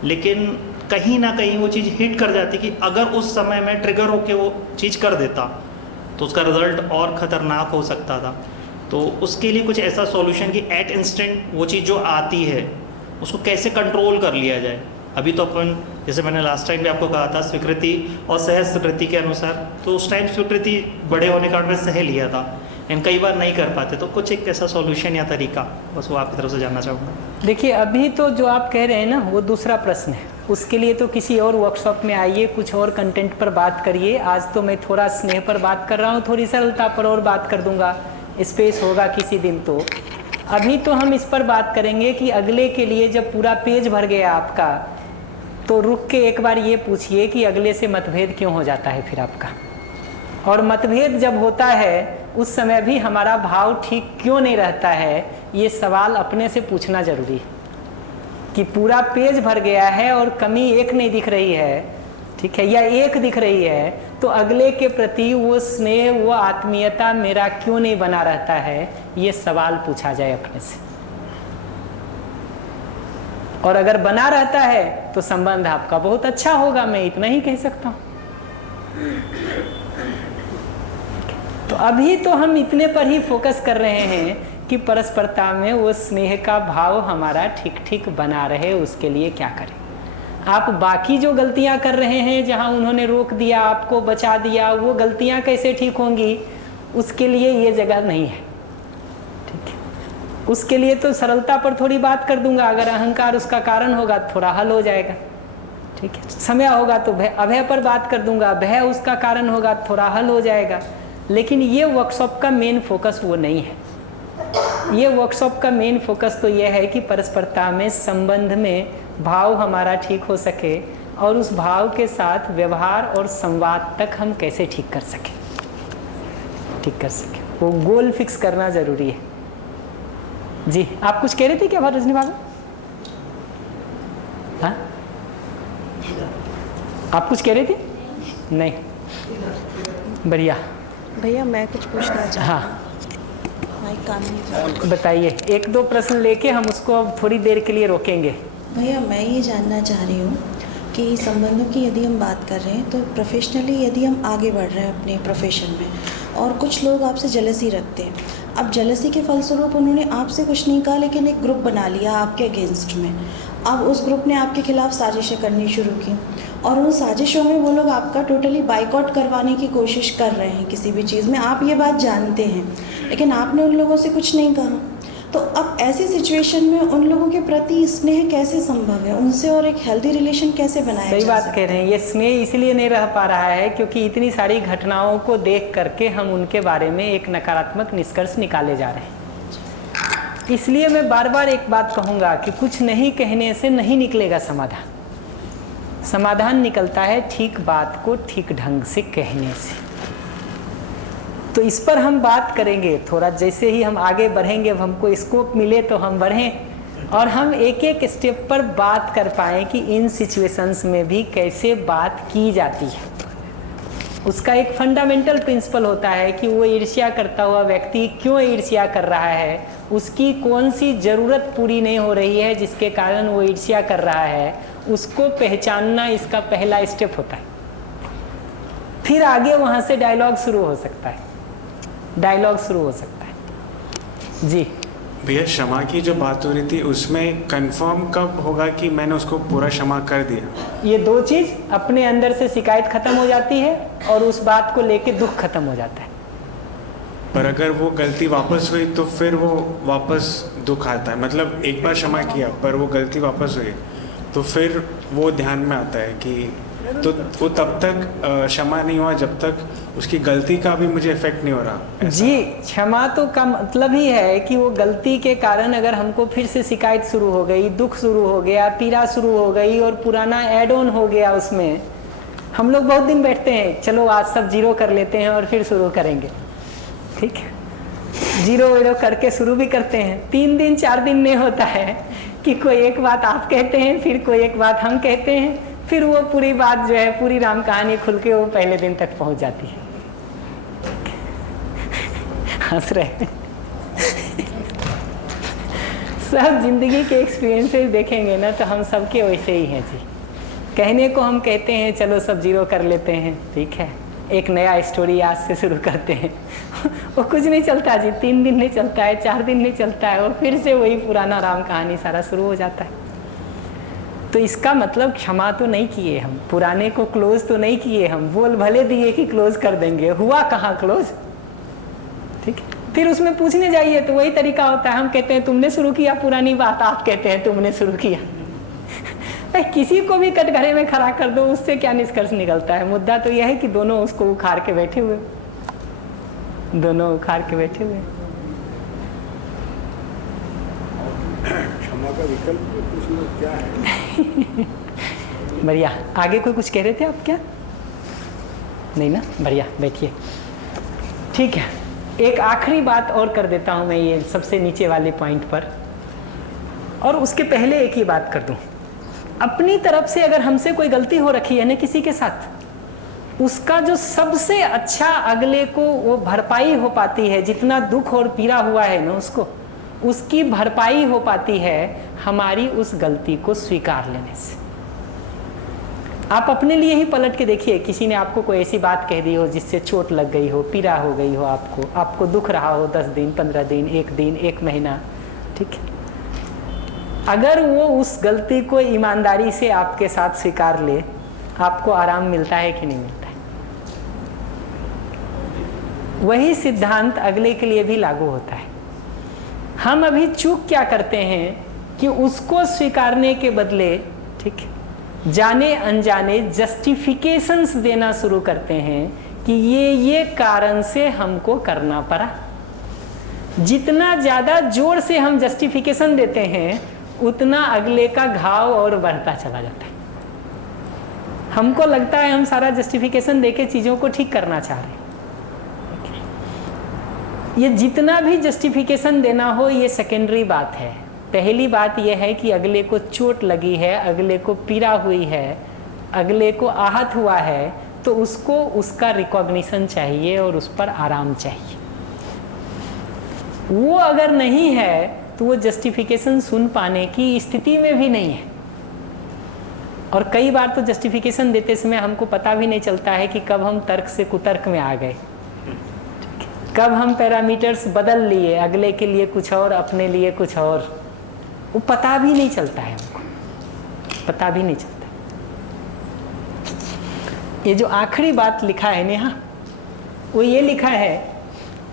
लेकिन कहीं ना कहीं वो चीज़ हिट कर जाती कि अगर उस समय में ट्रिगर होके वो चीज़ कर देता तो उसका रिज़ल्ट और ख़तरनाक हो सकता था। तो उसके लिए कुछ ऐसा सॉल्यूशन कि एट इंस्टेंट वो चीज़ जो आती है उसको कैसे कंट्रोल कर लिया जाए। अभी तो अपन, जैसे मैंने लास्ट टाइम भी आपको कहा था, स्वीकृति और सहज स्वीकृति के अनुसार, तो उस टाइम स्वीकृति बड़े होने का मैं सह लिया था, इन कई बार नहीं कर पाते। तो कुछ एक ऐसा सॉल्यूशन या तरीका, बस वो आपकी तरफ से जानना चाहूँगा। देखिए, अभी तो जो आप कह रहे हैं ना, वो दूसरा प्रश्न है। उसके लिए तो किसी और वर्कशॉप में आइए, कुछ और कंटेंट पर बात करिए। आज तो मैं थोड़ा स्नेह पर बात कर रहा हूँ, थोड़ी सरलता पर और बात कर दूंगा, स्पेस होगा किसी दिन। तो अभी तो हम इस पर बात करेंगे कि अगले के लिए जब पूरा पेज भर गया आपका, तो रुक के एक बार ये पूछिए कि अगले से मतभेद क्यों हो जाता है फिर आपका। और मतभेद जब होता है उस समय भी हमारा भाव ठीक क्यों नहीं रहता है, ये सवाल अपने से पूछना जरूरी है। कि पूरा पेज भर गया है और कमी एक नहीं दिख रही है, ठीक है, या एक दिख रही है, तो अगले के प्रति वो स्नेह, वो आत्मीयता मेरा क्यों नहीं बना रहता है, ये सवाल पूछा जाए अपने से। और अगर बना रहता है तो संबंध आपका बहुत अच्छा होगा, मैं इतना ही कह सकता हूँ। तो अभी तो हम इतने पर ही फोकस कर रहे हैं कि परस्परता में वो स्नेह का भाव हमारा ठीक ठीक बना रहे, उसके लिए क्या करें। आप बाकी जो गलतियां कर रहे हैं, जहां उन्होंने रोक दिया, आपको बचा दिया, वो गलतियां कैसे ठीक होंगी, उसके लिए ये जगह नहीं है, ठीक है। उसके लिए तो सरलता पर थोड़ी बात कर दूंगा। अगर अहंकार उसका कारण होगा तो थोड़ा हल हो जाएगा, ठीक है। समय होगा तो अभय पर बात कर दूंगा, भय उसका कारण होगा तो थोड़ा हल हो जाएगा। लेकिन ये वर्कशॉप का मेन फोकस वो नहीं है। ये वर्कशॉप का मेन फोकस तो ये है कि परस्परता में, संबंध में भाव हमारा ठीक हो सके, और उस भाव के साथ व्यवहार और संवाद तक हम कैसे ठीक कर सकें, वो गोल फिक्स करना जरूरी है। जी, आप कुछ कह रहे थे क्या बात रजनी बाबू? हाँ, आप कुछ कह रहे थे? नहीं, बढ़िया। भैया मैं कुछ पूछना चाहती हूँ। हाँ, माइक काम नहीं। बताइए। एक दो प्रश्न लेके हम उसको अब थोड़ी देर के लिए रोकेंगे। भैया मैं ये जानना चाह रही हूँ कि संबंधों की यदि हम बात कर रहे हैं, तो प्रोफेशनली यदि हम आगे बढ़ रहे हैं अपने प्रोफेशन में, और कुछ लोग आपसे जेलसी रखते हैं, अब जेलसी के फलस्वरूप उन्होंने आपसे कुछ नहीं कहा, लेकिन एक ग्रुप बना लिया आपके अगेंस्ट में। अब उस ग्रुप ने आपके खिलाफ साजिशें करनी शुरू की, और उन साजिशों में वो लोग आपका टोटली बाइकआउट करवाने की कोशिश कर रहे हैं किसी भी चीज़ में। आप ये बात जानते हैं, लेकिन आपने उन लोगों से कुछ नहीं कहा। तो अब ऐसी सिचुएशन में उन लोगों के प्रति स्नेह कैसे संभव है, उनसे और एक हेल्दी रिलेशन कैसे बनाया सही जा बात सकता कह रहे हैं। ये स्नेह इसलिए नहीं रह पा रहा है क्योंकि इतनी सारी घटनाओं को देख करके हम उनके बारे में एक नकारात्मक निष्कर्ष निकाले जा रहे हैं। इसलिए मैं बार बार एक बात कहूँगा कि कुछ नहीं कहने से नहीं निकलेगा समाधान। समाधान निकलता है ठीक बात को ठीक ढंग से कहने से। तो इस पर हम बात करेंगे थोड़ा, जैसे ही हम आगे बढ़ेंगे, हमको स्कोप मिले तो हम बढ़ें और हम एक एक स्टेप पर बात कर पाएँ कि इन सिचुएशंस में भी कैसे बात की जाती है। उसका एक फंडामेंटल प्रिंसिपल होता है कि वो ईर्ष्या करता हुआ व्यक्ति क्यों ईर्ष्या कर रहा है, उसकी कौन सी ज़रूरत पूरी नहीं हो रही है जिसके कारण वो ईर्ष्या कर रहा है, उसको पहचानना इसका पहला स्टेप होता है। फिर आगे वहाँ से डायलॉग शुरू हो सकता है, जी। भैया क्षमा की जो बात हो रही थी उसमें कंफर्म कब होगा कि मैंने उसको पूरा क्षमा कर दिया? ये दो चीज़, अपने अंदर से शिकायत खत्म हो जाती है और उस बात को लेके दुख खत्म हो जाता है। पर अगर वो गलती वापस हुई तो फिर वो वापस दुख आता है। मतलब एक बार क्षमा किया पर वो गलती वापस हुई तो फिर वो ध्यान में आता है कि तो वो तब तक क्षमा नहीं हुआ जब तक उसकी गलती का भी मुझे इफेक्ट नहीं हो रहा। जी, क्षमा तो का मतलब ही है कि वो गलती के कारण अगर हमको फिर से शिकायत शुरू हो गई, दुख शुरू हो गया, पीड़ा शुरू हो गई और पुराना ऐड ऑन हो गया उसमें। हम लोग बहुत दिन बैठते हैं, चलो आज सब जीरो कर लेते हैं और फिर शुरू करेंगे, ठीक है। जीरो वीरो करके शुरू भी करते हैं, 3 दिन 4 दिन नहीं होता है कि कोई एक बात आप कहते हैं, फिर कोई एक बात हम कहते हैं, फिर वो पूरी बात जो है, पूरी राम कहानी खुल के वो पहले दिन तक पहुंच जाती है। हंस रहे सब जिंदगी के एक्सपीरियंसेस देखेंगे ना तो हम सबके वैसे ही हैं जी। कहने को हम कहते हैं चलो सब जीरो कर लेते हैं, ठीक है, एक नया स्टोरी आज से शुरू करते हैं वो कुछ नहीं चलता जी, 3 दिन नहीं चलता है, 4 दिन नहीं चलता है, और फिर से वही पुराना राम कहानी सारा शुरू हो जाता है। तो इसका मतलब क्षमा तो नहीं किए हम, पुराने को क्लोज तो नहीं किए हम, बोल भले दिए कि क्लोज कर देंगे, हुआ कहाँ क्लोज, ठीक है। फिर उसमें पूछने जाइए तो वही तरीका होता है, हम कहते हैं तुमने शुरू किया पुरानी बात, आप कहते हैं तुमने शुरू किया किसी को भी कटघरे में खड़ा कर दो, उससे क्या निष्कर्ष निकलता है? मुद्दा तो यह है कि दोनों उसको उखाड़ के बैठे हुए, दोनों उखाड़ के बैठे हुए। क्षमा का विकल्प कुछ क्या है? बढ़िया, आगे कोई कुछ कह रहे थे आप क्या? नहीं ना, बढ़िया, बैठिए। ठीक है, एक आखिरी बात और कर देता हूं मैं ये सबसे नीचे वाले पॉइंट पर, और उसके पहले एक ही बात कर दूं। अपनी तरफ से अगर हमसे कोई गलती हो रखी है ना किसी के साथ, उसका जो सबसे अच्छा अगले को वो भरपाई हो पाती है, जितना दुख और पीड़ा हुआ है ना उसको, उसकी भरपाई हो पाती है हमारी उस गलती को स्वीकार लेने से। आप अपने लिए ही पलट के देखिए, किसी ने आपको कोई ऐसी बात कह दी हो जिससे चोट लग गई हो, पीड़ा हो गई हो, आपको दुख रहा हो 10 दिन, 15 दिन, 1 महीना, ठीक है। अगर वो उस गलती को ईमानदारी से आपके साथ स्वीकार ले, आपको आराम मिलता है कि नहीं मिलता है? वही सिद्धांत अगले के लिए भी लागू होता है। हम अभी चूक क्या करते हैं कि उसको स्वीकारने के बदले, ठीक है, जाने अनजाने जस्टिफिकेशंस देना शुरू करते हैं कि ये कारण से हमको करना पड़ा। जितना ज़्यादा जोर से हम जस्टिफिकेशन देते हैं, उतना अगले का घाव और बढ़ता चला जाता है। हमको लगता है हम सारा जस्टिफिकेशन देके चीज़ों को ठीक करना चाह रहे हैं। ये जितना भी जस्टिफिकेशन देना हो, ये सेकेंडरी बात है। पहली बात यह है कि अगले को चोट लगी है, अगले को पीड़ा हुई है, अगले को आहत हुआ है, तो उसको उसका रिकॉग्निशन चाहिए और उस पर आराम चाहिए। वो अगर नहीं है तो वो जस्टिफिकेशन सुन पाने की स्थिति में भी नहीं है। और कई बार तो जस्टिफिकेशन देते समय हमको पता भी नहीं चलता है कि कब हम तर्क से कुतर्क में आ गए, कब हम पैरामीटर्स बदल लिए, अगले के लिए कुछ और, अपने लिए कुछ और, वो पता भी नहीं चलता है, हमको पता भी नहीं चलता। ये जो आखिरी बात लिखा है नेहा, वो ये लिखा है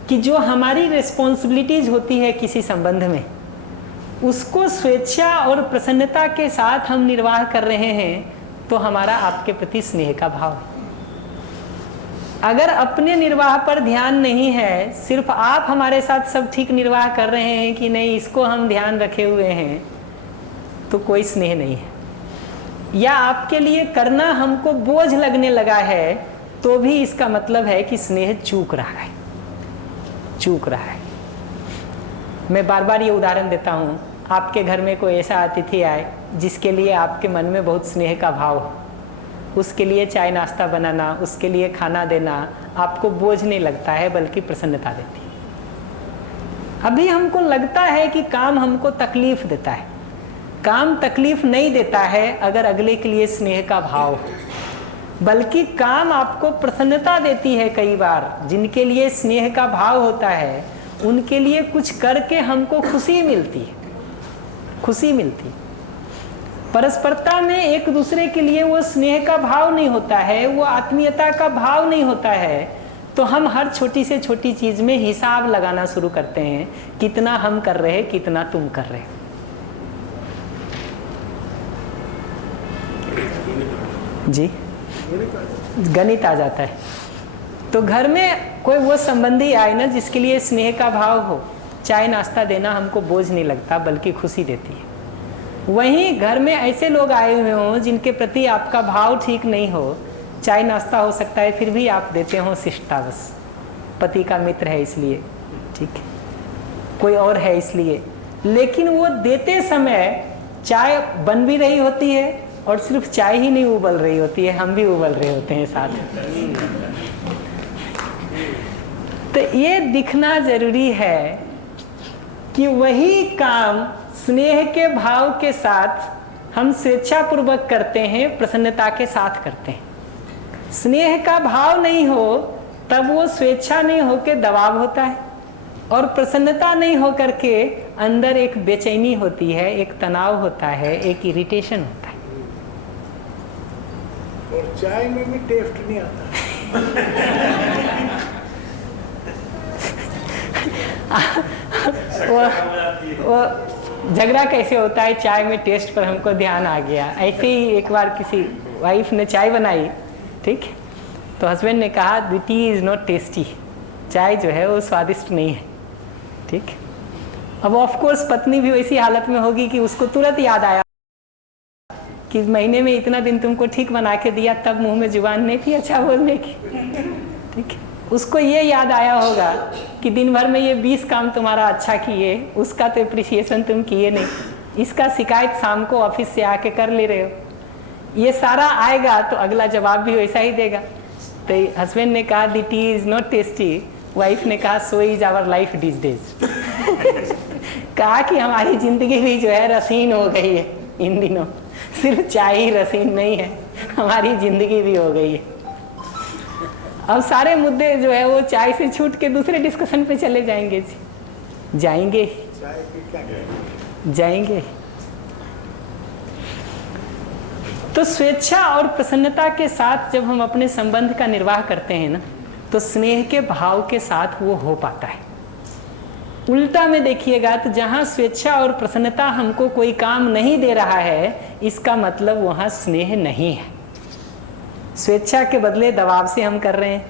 कि जो हमारी रिस्पॉन्सिबिलिटीज होती है किसी संबंध में, उसको स्वेच्छा और प्रसन्नता के साथ हम निर्वाह कर रहे हैं, तो हमारा आपके प्रति स्नेह का भाव है। अगर अपने निर्वाह पर ध्यान नहीं है, सिर्फ आप हमारे साथ सब ठीक निर्वाह कर रहे हैं कि नहीं, इसको हम ध्यान रखे हुए हैं, तो कोई स्नेह नहीं है। या आपके लिए करना हमको बोझ लगने लगा है, तो भी इसका मतलब है कि स्नेह चूक रहा है, चूक रहा है। मैं बार बार ये उदाहरण देता हूँ, आपके घर में कोई ऐसा अतिथि आए जिसके लिए आपके मन में बहुत स्नेह का भाव हो, उसके लिए चाय नाश्ता बनाना, उसके लिए खाना देना आपको बोझ नहीं लगता है, बल्कि प्रसन्नता देती है। अभी हमको लगता है कि काम हमको तकलीफ देता है, काम तकलीफ नहीं देता है अगर अगले के लिए स्नेह का भाव हो, बल्कि काम आपको प्रसन्नता देती है। कई बार जिनके लिए स्नेह का भाव होता है, उनके लिए कुछ करके हमको खुशी मिलती है, खुशी मिलती है। परस्परता में एक दूसरे के लिए वो स्नेह का भाव नहीं होता है, वो आत्मीयता का भाव नहीं होता है, तो हम हर छोटी से छोटी चीज में हिसाब लगाना शुरू करते हैं, कितना हम कर रहे हैं, कितना तुम कर रहे हो। जी, गणित आ जाता है। तो घर में कोई वो संबंधी आए ना जिसके लिए स्नेह का भाव हो, चाय नाश्ता देना हमको बोझ नहीं लगता, बल्कि खुशी देती है। वहीं घर में ऐसे लोग आए हुए हों जिनके प्रति आपका भाव ठीक नहीं हो, चाय नाश्ता हो सकता है फिर भी आप देते हो शिष्टावश, पति का मित्र है इसलिए, ठीक है, कोई और है इसलिए, लेकिन वो देते समय चाय बन भी रही होती है, और सिर्फ चाय ही नहीं उबल रही होती है, हम भी उबल रहे होते हैं साथ। तो ये दिखना जरूरी है कि वही काम स्नेह के भाव के साथ हम स्वेच्छापूर्वक करते हैं, प्रसन्नता के साथ करते हैं। स्नेह का भाव नहीं हो तब वो स्वेच्छा नहीं होकर दबाव होता है, और प्रसन्नता नहीं होकर के अंदर एक बेचैनी होती है, एक तनाव होता है, एक इरिटेशन होता है। और चाय में भी टेस्ट नहीं आता। वो झगड़ा कैसे होता है चाय में टेस्ट पर, हमको ध्यान आ गया। ऐसे ही एक बार किसी वाइफ ने चाय बनाई, ठीक, तो हस्बैंड ने कहा the tea is not tasty, चाय जो है वो स्वादिष्ट नहीं है, ठीक। अब ऑफ कोर्स पत्नी भी वैसी हालत में होगी कि उसको तुरंत याद आया कि महीने में इतना दिन तुमको ठीक बना के दिया, तब मुंह में जुबान नहीं थी अच्छा बोलने की, ठीक। उसको ये याद आया होगा कि दिन भर में ये 20 काम तुम्हारा अच्छा किए, उसका तो एप्रिसिएशन तुम किए नहीं, इसका शिकायत शाम को ऑफिस से आके कर ले रहे हो। ये सारा आएगा तो अगला जवाब भी वैसा ही देगा। तो हस्बैंड ने कहा the tea is not tasty, wife ने कहा so is our life this days. कहा कि हमारी जिंदगी भी जो है रसीन हो गई है इन दिनों, सिर्फ चाय ही रसीन नहीं है, हमारी जिंदगी भी हो गई है। अब सारे मुद्दे जो है वो चाय से छूट के दूसरे डिस्कशन पे चले जाएंगे जी, जाएंगे जाएंगे। तो स्वेच्छा और प्रसन्नता के साथ जब हम अपने संबंध का निर्वाह करते हैं ना, तो स्नेह के भाव के साथ वो हो पाता है। उल्टा में देखिएगा तो जहाँ स्वेच्छा और प्रसन्नता हमको कोई काम नहीं दे रहा है, इसका मतलब वहाँ स्नेह नहीं है। स्वेच्छा के बदले दबाव से हम कर रहे हैं,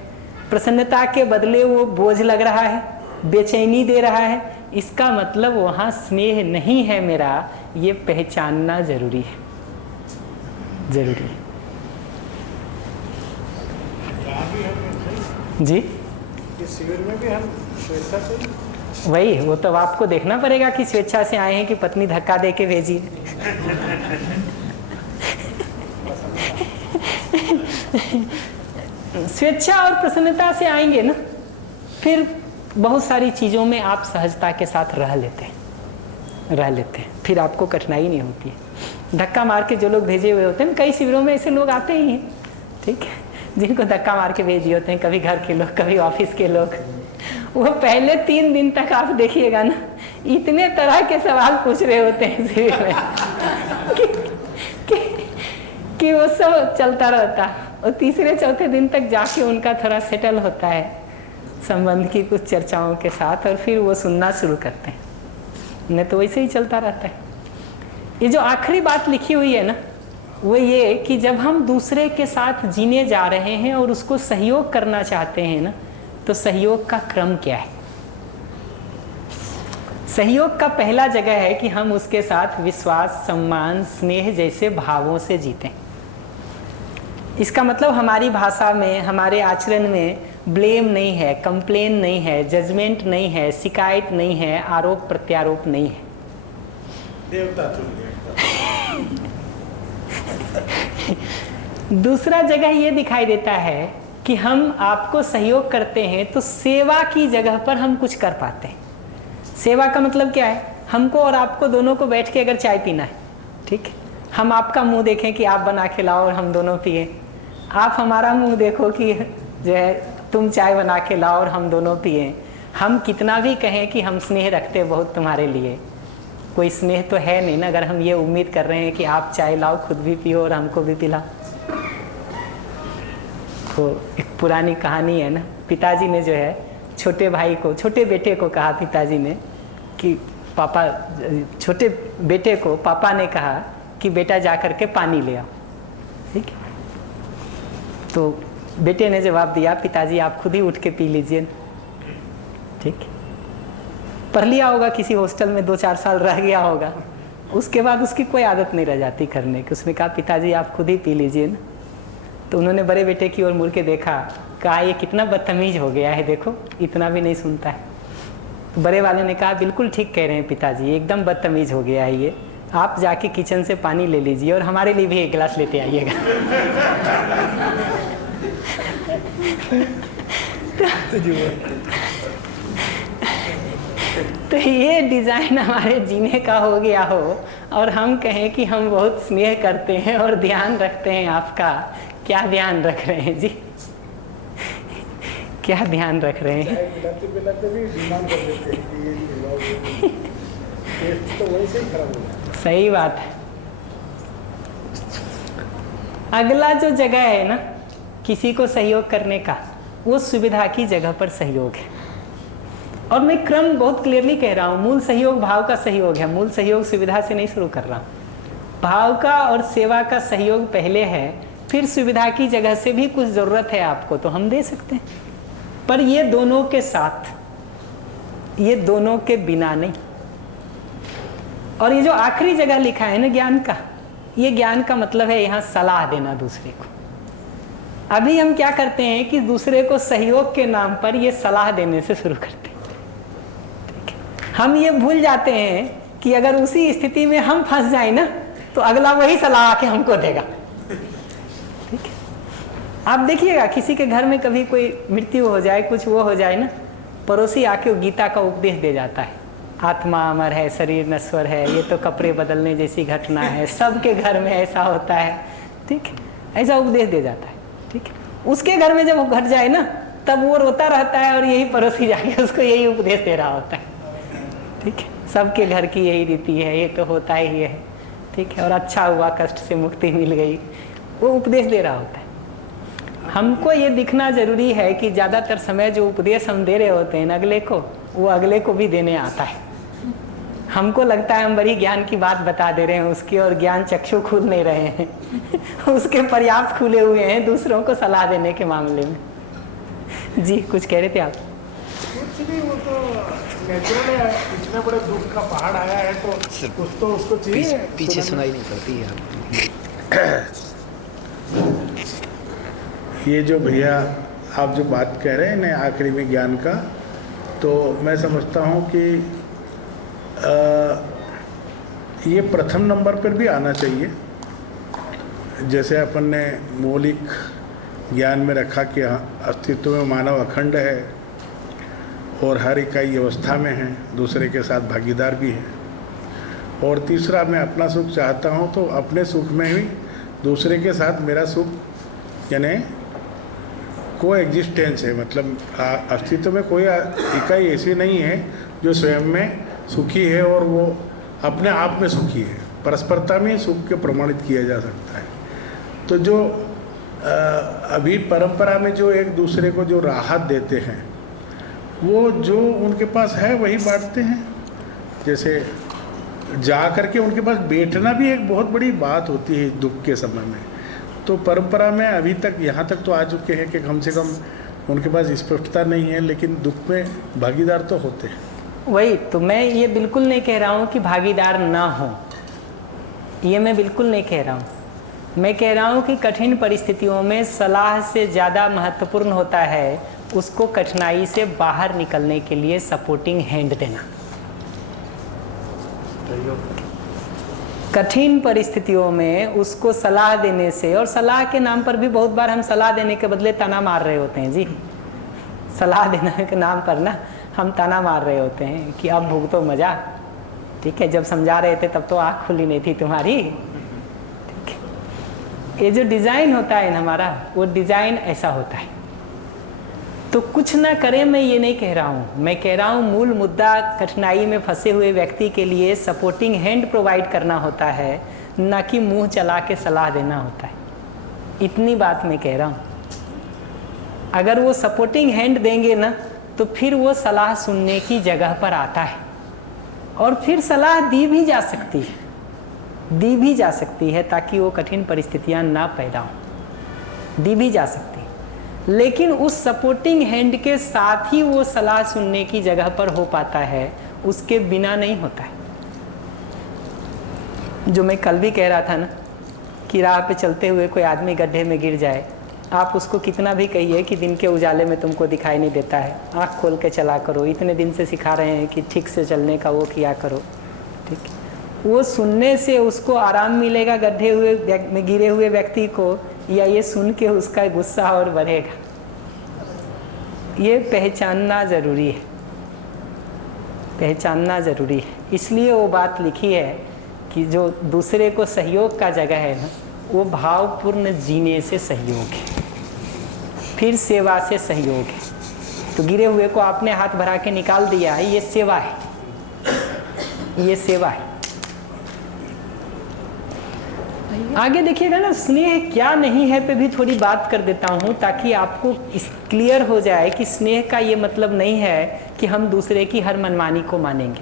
प्रसन्नता के बदले वो बोझ लग रहा है, बेचैनी दे रहा है, इसका मतलब वहाँ स्नेह नहीं है मेरा। ये पहचानना जरूरी है, जरूरी है जी। इस शिविर में भी हम स्वेच्छा से, वही वो तो आपको देखना पड़ेगा कि स्वेच्छा से आए हैं कि पत्नी धक्का दे के भेजी। स्वेच्छा और प्रसन्नता से आएंगे ना, फिर बहुत सारी चीज़ों में आप सहजता के साथ रह लेते हैं, फिर आपको कठिनाई नहीं होती है। धक्का मार के जो लोग भेजे हुए होते हैं, कई शिविरों में ऐसे लोग आते ही हैं, ठीक है, जिनको धक्का मार के भेज दिए होते हैं, कभी घर के लोग, कभी ऑफिस के लोग। वो पहले 3 दिन तक आप देखिएगा ना, इतने तरह के सवाल पूछ रहे होते हैं शिविर में कि वो सब चलता रहता, और तीसरे चौथे दिन तक जाके उनका थोड़ा सेटल होता है संबंध की कुछ चर्चाओं के साथ, और फिर वो सुनना शुरू करते हैं, नहीं तो वैसे ही चलता रहता है। ये जो आखिरी बात लिखी हुई है ना, वो ये कि जब हम दूसरे के साथ जीने जा रहे हैं और उसको सहयोग करना चाहते हैं ना, तो सहयोग का क्रम क्या है। सहयोग का पहला जगह है कि हम उसके साथ विश्वास, सम्मान, स्नेह जैसे भावों से जीतें। इसका मतलब हमारी भाषा में, हमारे आचरण में ब्लेम नहीं है, कंप्लेन नहीं है, जजमेंट नहीं है, शिकायत नहीं है, आरोप प्रत्यारोप नहीं है। देवता दूसरा जगह ये दिखाई देता है कि हम आपको सहयोग करते हैं तो सेवा की जगह पर हम कुछ कर पाते हैं। सेवा का मतलब क्या है, हमको और आपको दोनों को बैठ के अगर चाय पीना है, ठीक, हम आपका मुंह देखें कि आप बना के लाओ और हम दोनों पिए, आप हमारा मुंह देखो कि जो है तुम चाय बना के लाओ और हम दोनों पिए। हम कितना भी कहें कि हम स्नेह रखते हैं बहुत तुम्हारे लिए, कोई स्नेह तो है नहीं ना, अगर हम ये उम्मीद कर रहे हैं कि आप चाय लाओ, खुद भी पियो और हमको भी पिलाओ। तो एक पुरानी कहानी है ना, पिताजी ने जो है छोटे भाई को, छोटे बेटे को कहा पिताजी ने कि पापा, छोटे बेटे को पापा ने कहा कि बेटा जा कर के पानी ले आओ, ठीक। तो बेटे ने जवाब दिया, पिताजी आप खुद ही उठ के पी लीजिए, ठीक। पढ़ लिया होगा, किसी हॉस्टल में 2-4 साल रह गया होगा, उसके बाद उसकी कोई आदत नहीं रह जाती करने की। उसने कहा पिताजी आप खुद ही पी लीजिए ना। तो उन्होंने बड़े बेटे की ओर मुड़ के देखा, कहा ये कितना बदतमीज हो गया है, देखो इतना भी नहीं सुनता है। तो बड़े वाले ने कहा बिल्कुल ठीक कह रहे हैं पिताजी, एकदम बदतमीज हो गया है ये, आप जाके किचन से पानी ले लीजिए और हमारे लिए भी 1 गिलास लेते आइएगा। तो ये डिज़ाइन हमारे जीने का हो गया हो और हम कहें कि हम बहुत स्नेह करते हैं और ध्यान रखते हैं आपका, क्या ध्यान रख रहे हैं जी? क्या ध्यान रख रहे हैं? पिलाते पिलाते भी डिमांड कर देते हैं कि ये खिलाओ, ये टेस्ट तो वैसे ही खराब हो जाता है। सही बात है। अगला जो जगह है ना किसी को सहयोग करने का, वो सुविधा की जगह पर सहयोग है। और मैं क्रम बहुत क्लियरली कह रहा हूँ, मूल सहयोग भाव का सहयोग है, मूल सहयोग सुविधा से नहीं शुरू कर रहा हूँ। भाव का और सेवा का सहयोग पहले है, फिर सुविधा की जगह से भी कुछ ज़रूरत है आपको तो हम दे सकते हैं, पर ये दोनों के साथ, ये दोनों के बिना नहीं। और ये जो आखिरी जगह लिखा है ना ज्ञान का, ये ज्ञान का मतलब है यहाँ सलाह देना दूसरे को। अभी हम क्या करते हैं कि दूसरे को सहयोग के नाम पर ये सलाह देने से शुरू करते हैं। हम ये भूल जाते हैं कि अगर उसी स्थिति में हम फंस जाए ना तो अगला वही सलाह आके हमको देगा। ठीक है, आप देखिएगा किसी के घर में कभी कोई मृत्यु हो जाए, कुछ वो हो जाए ना, पड़ोसी आके वो गीता का उपदेश दे जाता है, आत्मा अमर है, शरीर नश्वर है, ये तो कपड़े बदलने जैसी घटना है, सबके घर में ऐसा होता है। ठीक है, ऐसा उपदेश दे जाता है। ठीक है, उसके घर में जब वो घट जाए ना तब वो रोता रहता है और यही पड़ोसी जाके उसको यही उपदेश दे रहा होता है। ठीक है, सबके घर की यही रीति है, ये तो होता ही है। ठीक है, और अच्छा हुआ, कष्ट से मुक्ति मिल गई, वो उपदेश दे रहा होता है। हमको ये दिखना जरूरी है कि ज़्यादातर समय जो उपदेश हम दे रहे होते हैं अगले को, वो अगले को भी देने आता है। हमको लगता है हम बड़ी ज्ञान की बात बता दे रहे हैं उसके, और ज्ञान चक्षु खुल नहीं रहे हैं उसके पर्याप्त खुले हुए हैं दूसरों को सलाह देने के मामले में। जी कुछ कह रहे थे आप? कुछ नहीं, वो तो नेचुरल है। इतने बड़े दुख का पहाड़ आया है तो कुछ तो उसको चाहिए। पीछे सुनाई नहीं पड़ती है। ये जो भैया आप जो बात कह रहे हैं ना आखिरी में ज्ञान का, तो मैं समझता हूँ कि ये प्रथम नंबर पर भी आना चाहिए। जैसे अपन ने मौलिक ज्ञान में रखा कि अस्तित्व में मानव अखंड है और हर इकाई अवस्था में है, दूसरे के साथ भागीदार भी है। और तीसरा, मैं अपना सुख चाहता हूँ तो अपने सुख में ही दूसरे के साथ मेरा सुख यानी को एग्जिस्टेंस है। मतलब अस्तित्व में कोई इकाई ऐसी नहीं है जो स्वयं में सुखी है और वो अपने आप में सुखी है। परस्परता में सुख के प्रमाणित किया जा सकता है। तो जो अभी परंपरा में जो एक दूसरे को जो राहत देते हैं, वो जो उनके पास है वही बांटते हैं। जैसे जा करके उनके पास बैठना भी एक बहुत बड़ी बात होती है दुख के समय में। तो परंपरा में अभी तक यहाँ तक तो आ चुके हैं कि कम से कम उनके पास स्पष्टता नहीं है, लेकिन दुख में भागीदार तो होते हैं। वही तो मैं ये बिल्कुल नहीं कह रहा हूँ कि भागीदार ना हो, ये मैं बिल्कुल नहीं कह रहा हूँ। मैं कह रहा हूँ कि कठिन परिस्थितियों में सलाह से ज़्यादा महत्वपूर्ण होता है उसको कठिनाई से बाहर निकलने के लिए सपोर्टिंग हैंड देना। कठिन परिस्थितियों में उसको सलाह देने से, और सलाह के नाम पर भी बहुत बार हम सलाह देने के बदले ताना मार रहे होते हैं। जी सलाह देने के नाम पर ना हम ताना मार रहे होते हैं कि अब भुगतो मजा। ठीक है, जब समझा रहे थे तब तो आँख खुली नहीं थी तुम्हारी। ठीक है, ये जो डिज़ाइन होता है हमारा, वो डिज़ाइन ऐसा होता है। तो कुछ ना करें, मैं ये नहीं कह रहा हूँ। मैं कह रहा हूँ मूल मुद्दा कठिनाई में फंसे हुए व्यक्ति के लिए सपोर्टिंग हैंड प्रोवाइड करना होता है, ना कि मुंह चला के सलाह देना होता है। इतनी बात मैं कह रहा हूँ। अगर वो सपोर्टिंग हैंड देंगे ना तो फिर वो सलाह सुनने की जगह पर आता है, और फिर सलाह दी भी जा सकती है, ताकि वो कठिन परिस्थितियां ना पैदा हों, दी भी जा सकती है। लेकिन उस सपोर्टिंग हैंड के साथ ही वो सलाह सुनने की जगह पर हो पाता है, उसके बिना नहीं होता है। जो मैं कल भी कह रहा था ना कि राह पे चलते हुए कोई आदमी गड्ढे में गिर जाए, आप उसको कितना भी कहिए कि दिन के उजाले में तुमको दिखाई नहीं देता है, आँख खोल के चला करो, इतने दिन से सिखा रहे हैं कि ठीक से चलने का वो किया करो। ठीक, वो सुनने से उसको आराम मिलेगा गड्ढे में गिरे हुए व्यक्ति को, या ये सुन के उसका गुस्सा और बढ़ेगा? ये पहचानना ज़रूरी है। पहचानना ज़रूरी है। इसलिए वो बात लिखी है कि जो दूसरे को सहयोग का जगह है ना, वो भावपूर्ण जीने से सहयोग है, फिर सेवा से सहयोग है। तो गिरे हुए को आपने हाथ भरा के निकाल दिया है, ये सेवा है, ये सेवा है। आगे देखिएगा ना, स्नेह क्या नहीं है पे भी थोड़ी बात कर देता हूँ, ताकि आपको क्लियर हो जाए कि स्नेह का ये मतलब नहीं है कि हम दूसरे की हर मनमानी को मानेंगे।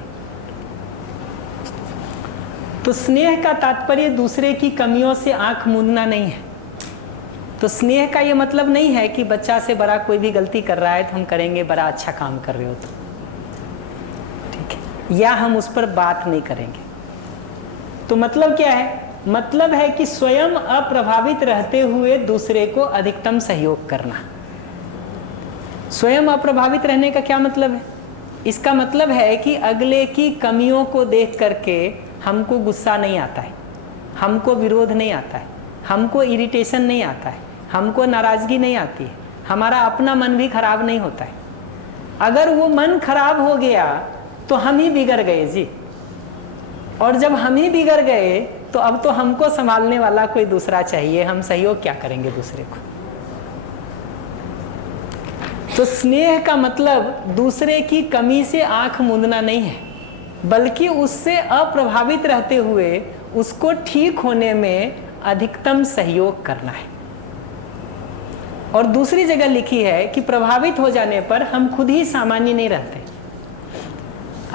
तो स्नेह का तात्पर्य दूसरे की कमियों से आंख मूंदना नहीं है। तो स्नेह का ये मतलब नहीं है कि बच्चा से बड़ा कोई भी गलती कर रहा है तो हम करेंगे बड़ा अच्छा काम कर रहे हो तो, ठीक है, या हम उस पर बात नहीं करेंगे। तो मतलब क्या है? मतलब है कि स्वयं अप्रभावित रहते हुए दूसरे को अधिकतम सहयोग करना। स्वयं अप्रभावित रहने का क्या मतलब है? इसका मतलब है कि अगले की कमियों को देख करके हमको गुस्सा नहीं आता है, हमको विरोध नहीं आता है, हमको इरिटेशन नहीं आता है, हमको नाराज़गी नहीं आती है, हमारा अपना मन भी खराब नहीं होता है। अगर वो मन खराब हो गया तो हम ही बिगड़ गए जी, और जब हम ही बिगड़ गए तो अब तो हमको संभालने वाला कोई दूसरा चाहिए। हम सहयोग क्या करेंगे दूसरे को? तो स्नेह का मतलब दूसरे की कमी से आंख मूंदना नहीं है, बल्कि उससे अप्रभावित रहते हुए उसको ठीक होने में अधिकतम सहयोग करना है। और दूसरी जगह लिखी है कि प्रभावित हो जाने पर हम खुद ही सामान्य नहीं रहते।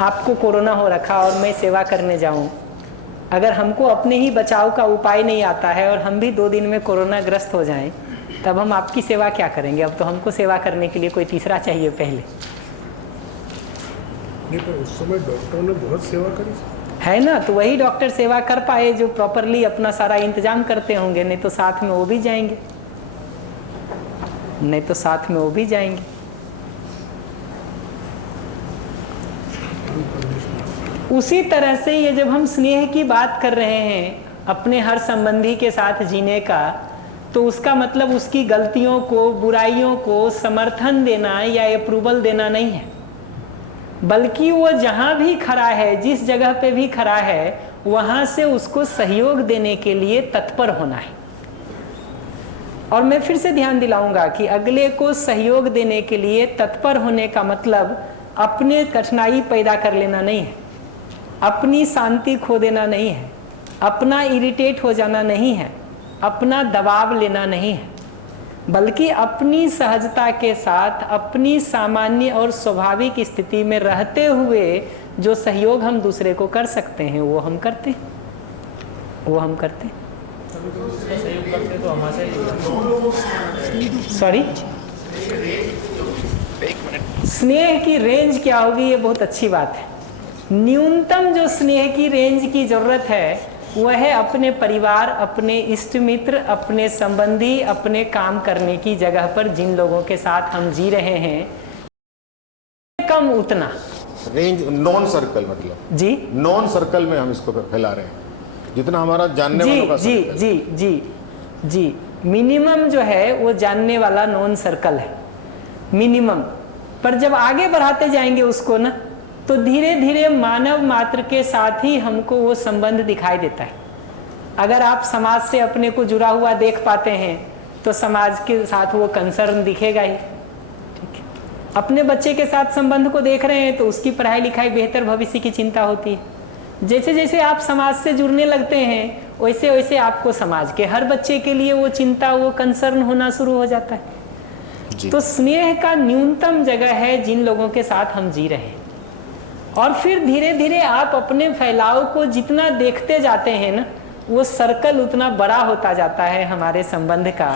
आपको कोरोना हो रखा और मैं सेवा करने जाऊं, अगर हमको अपने ही बचाव का उपाय नहीं आता है और हम भी 2 दिन में कोरोना ग्रस्त हो जाएं, तब हम आपकी सेवा क्या करेंगे? अब तो हमको सेवा करने के लिए कोई तीसरा चाहिए पहले। नहीं, पर उस समय डॉक्टरों ने बहुत सेवा करी है ना, तो वही डॉक्टर सेवा कर पाए जो प्रॉपरली अपना सारा इंतजाम करते होंगे, नहीं तो साथ में वो भी जाएंगे, नहीं तो साथ में वो भी जाएंगे। उसी तरह से ये जब हम स्नेह की बात कर रहे हैं अपने हर संबंधी के साथ जीने का, तो उसका मतलब उसकी गलतियों को, बुराइयों को समर्थन देना या अप्रूवल देना नहीं है, बल्कि वो जहाँ भी खड़ा है, जिस जगह पे भी खड़ा है, वहाँ से उसको सहयोग देने के लिए तत्पर होना है। और मैं फिर से ध्यान दिलाऊंगा कि अगले को सहयोग देने के लिए तत्पर होने का मतलब अपने कठिनाई पैदा कर लेना नहीं है, अपनी शांति खो देना नहीं है, अपना इरिटेट हो जाना नहीं है, अपना दबाव लेना नहीं है, बल्कि अपनी सहजता के साथ अपनी सामान्य और स्वाभाविक स्थिति में रहते हुए जो सहयोग हम दूसरे को कर सकते हैं वो हम करते हैं, वो हम करते हैं। सॉरी, स्नेह की रेंज क्या होगी, ये बहुत अच्छी बात है। न्यूनतम जो स्नेह की रेंज की जरूरत है वह है अपने परिवार, अपने इष्ट मित्र, अपने संबंधी, अपने काम करने की जगह पर जिन लोगों के साथ हम जी रहे हैं, कम उतना रेंज नॉन सर्कल, मतलब जी नॉन सर्कल में हम इसको फैला रहे हैं, जितना हमारा जानने जी वालों का जी सर्कल। जी जी जी मिनिमम जो है वो जानने वाला नॉन सर्कल है, मिनिमम। पर जब आगे बढ़ाते जाएंगे उसको ना, तो धीरे धीरे मानव मात्र के साथ ही हमको वो संबंध दिखाई देता है। अगर आप समाज से अपने को जुड़ा हुआ देख पाते हैं तो समाज के साथ वो कंसर्न दिखेगा ही, ठीक है। अपने बच्चे के साथ संबंध को देख रहे हैं तो उसकी पढ़ाई लिखाई, बेहतर भविष्य की चिंता होती है। जैसे जैसे आप समाज से जुड़ने लगते हैं वैसे वैसे आपको समाज के हर बच्चे के लिए वो चिंता, वो कंसर्न होना शुरू हो जाता है। तो स्नेह का न्यूनतम जगह है जिन लोगों के साथ हम जी रहे हैं, और फिर धीरे धीरे आप अपने फैलाव को जितना देखते जाते हैं ना, वो सर्कल उतना बड़ा होता जाता है हमारे संबंध का,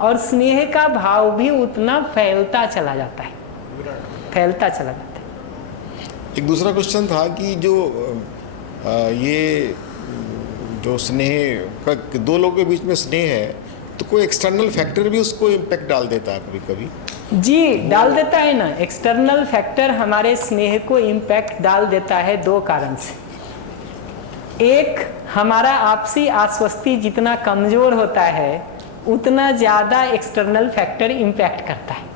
और स्नेह का भाव भी उतना फैलता चला जाता है, फैलता चला जाता है। एक दूसरा क्वेश्चन था कि जो ये जो स्नेह का, दो लोगों के बीच में स्नेह है, तो कोई एक्सटर्नल फैक्टर भी उसको इम्पैक्ट डाल देता है कभी कभी? जी डाल देता है ना, एक्सटर्नल फैक्टर हमारे स्नेह को इम्पैक्ट डाल देता है 2 कारण से। एक, हमारा आपसी आश्वस्ति जितना कमजोर होता है उतना ज़्यादा एक्सटर्नल फैक्टर इम्पैक्ट करता है।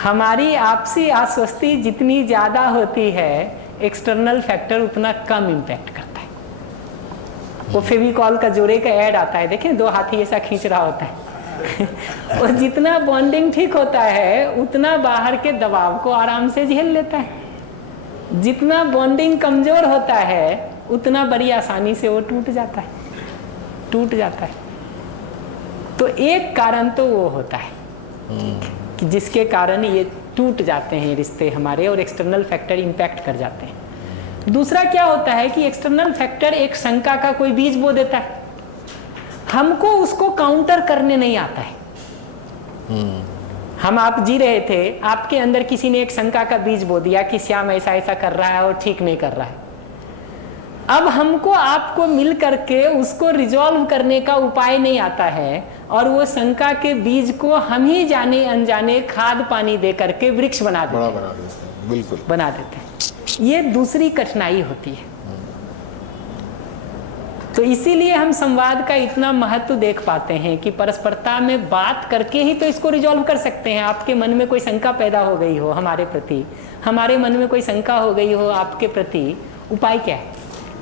हमारी आपसी आश्वस्ति जितनी ज़्यादा होती है, एक्सटर्नल फैक्टर उतना कम इम्पैक्ट करता है। वो फेविकॉल का जोड़े का ऐड आता है, देखें 2 हाथी ऐसा खींच रहा होता है और जितना बॉन्डिंग ठीक होता है उतना बाहर के दबाव को आराम से झेल लेता है। जितना बॉन्डिंग कमजोर होता है उतना बड़ी आसानी से वो टूट जाता है। तो एक कारण तो वो होता है कि जिसके कारण ये टूट जाते हैं रिश्ते हमारे और एक्सटर्नल फैक्टर इम्पैक्ट कर जाते हैं। दूसरा क्या होता है कि एक्सटर्नल फैक्टर एक शंका का कोई बीज बो देता है, हमको उसको काउंटर करने नहीं आता है। हम आप जी रहे थे, आपके अंदर किसी ने एक शंका का बीज बो दिया कि श्याम ऐसा ऐसा कर रहा है और ठीक नहीं कर रहा है। अब हमको आपको मिल करके उसको रिजॉल्व करने का उपाय नहीं आता है और वो शंका के बीज को हम ही जाने अनजाने खाद पानी दे करके वृक्ष बना देते हैं। बिल्कुल बना देते हैं। ये दूसरी कठिनाई होती है। तो इसीलिए हम संवाद का इतना महत्व देख पाते हैं कि परस्परता में बात करके ही तो इसको रिजॉल्व कर सकते हैं। आपके मन में कोई शंका पैदा हो गई हो हमारे प्रति, हमारे मन में कोई शंका हो गई हो आपके प्रति, उपाय क्या है?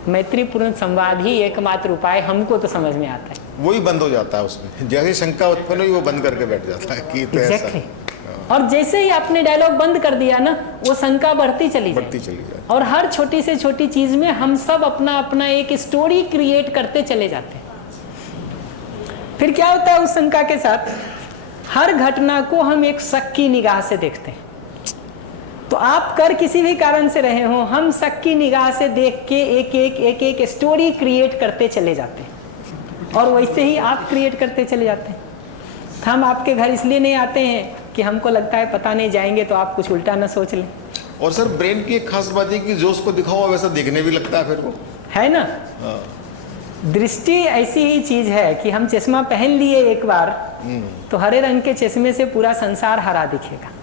मैत्रीपूर्ण संवाद ही एकमात्र उपाय हमको तो समझ में आता है। वही बंद हो जाता है उसमें, जैसे शंका उत्पन्न हुई वो बंद करके बैठ जाता है कि तो exactly. और जैसे ही आपने डायलॉग बंद कर दिया ना, वो शंका बढ़ती चली जाए। और हर छोटी से छोटी चीज में हम सब अपना अपना एक स्टोरी क्रिएट करते चले जाते हैं। फिर क्या होता है उस शंका के साथ, हर घटना को हम एक शक की निगाह से देखते हैं। तो आप कर किसी भी कारण से रहे हो, हम शक की निगाह से देख के एक एक स्टोरी क्रिएट करते चले जाते हैं और वैसे ही आप क्रिएट करते चले जाते हैं। हम आपके घर इसलिए नहीं आते हैं कि हमको लगता है पता नहीं जाएंगे तो आप कुछ उल्टा ना सोच लें। और सर ब्रेन की एक खास बात है कि जो उसको दिखाओ वैसा देखने भी लगता है फिर वो, है ना। दृष्टि ऐसी ही चीज है कि हम चश्मा पहन लिए एक बार तो हरे रंग के चश्मे से पूरा संसार हरा दिखेगा।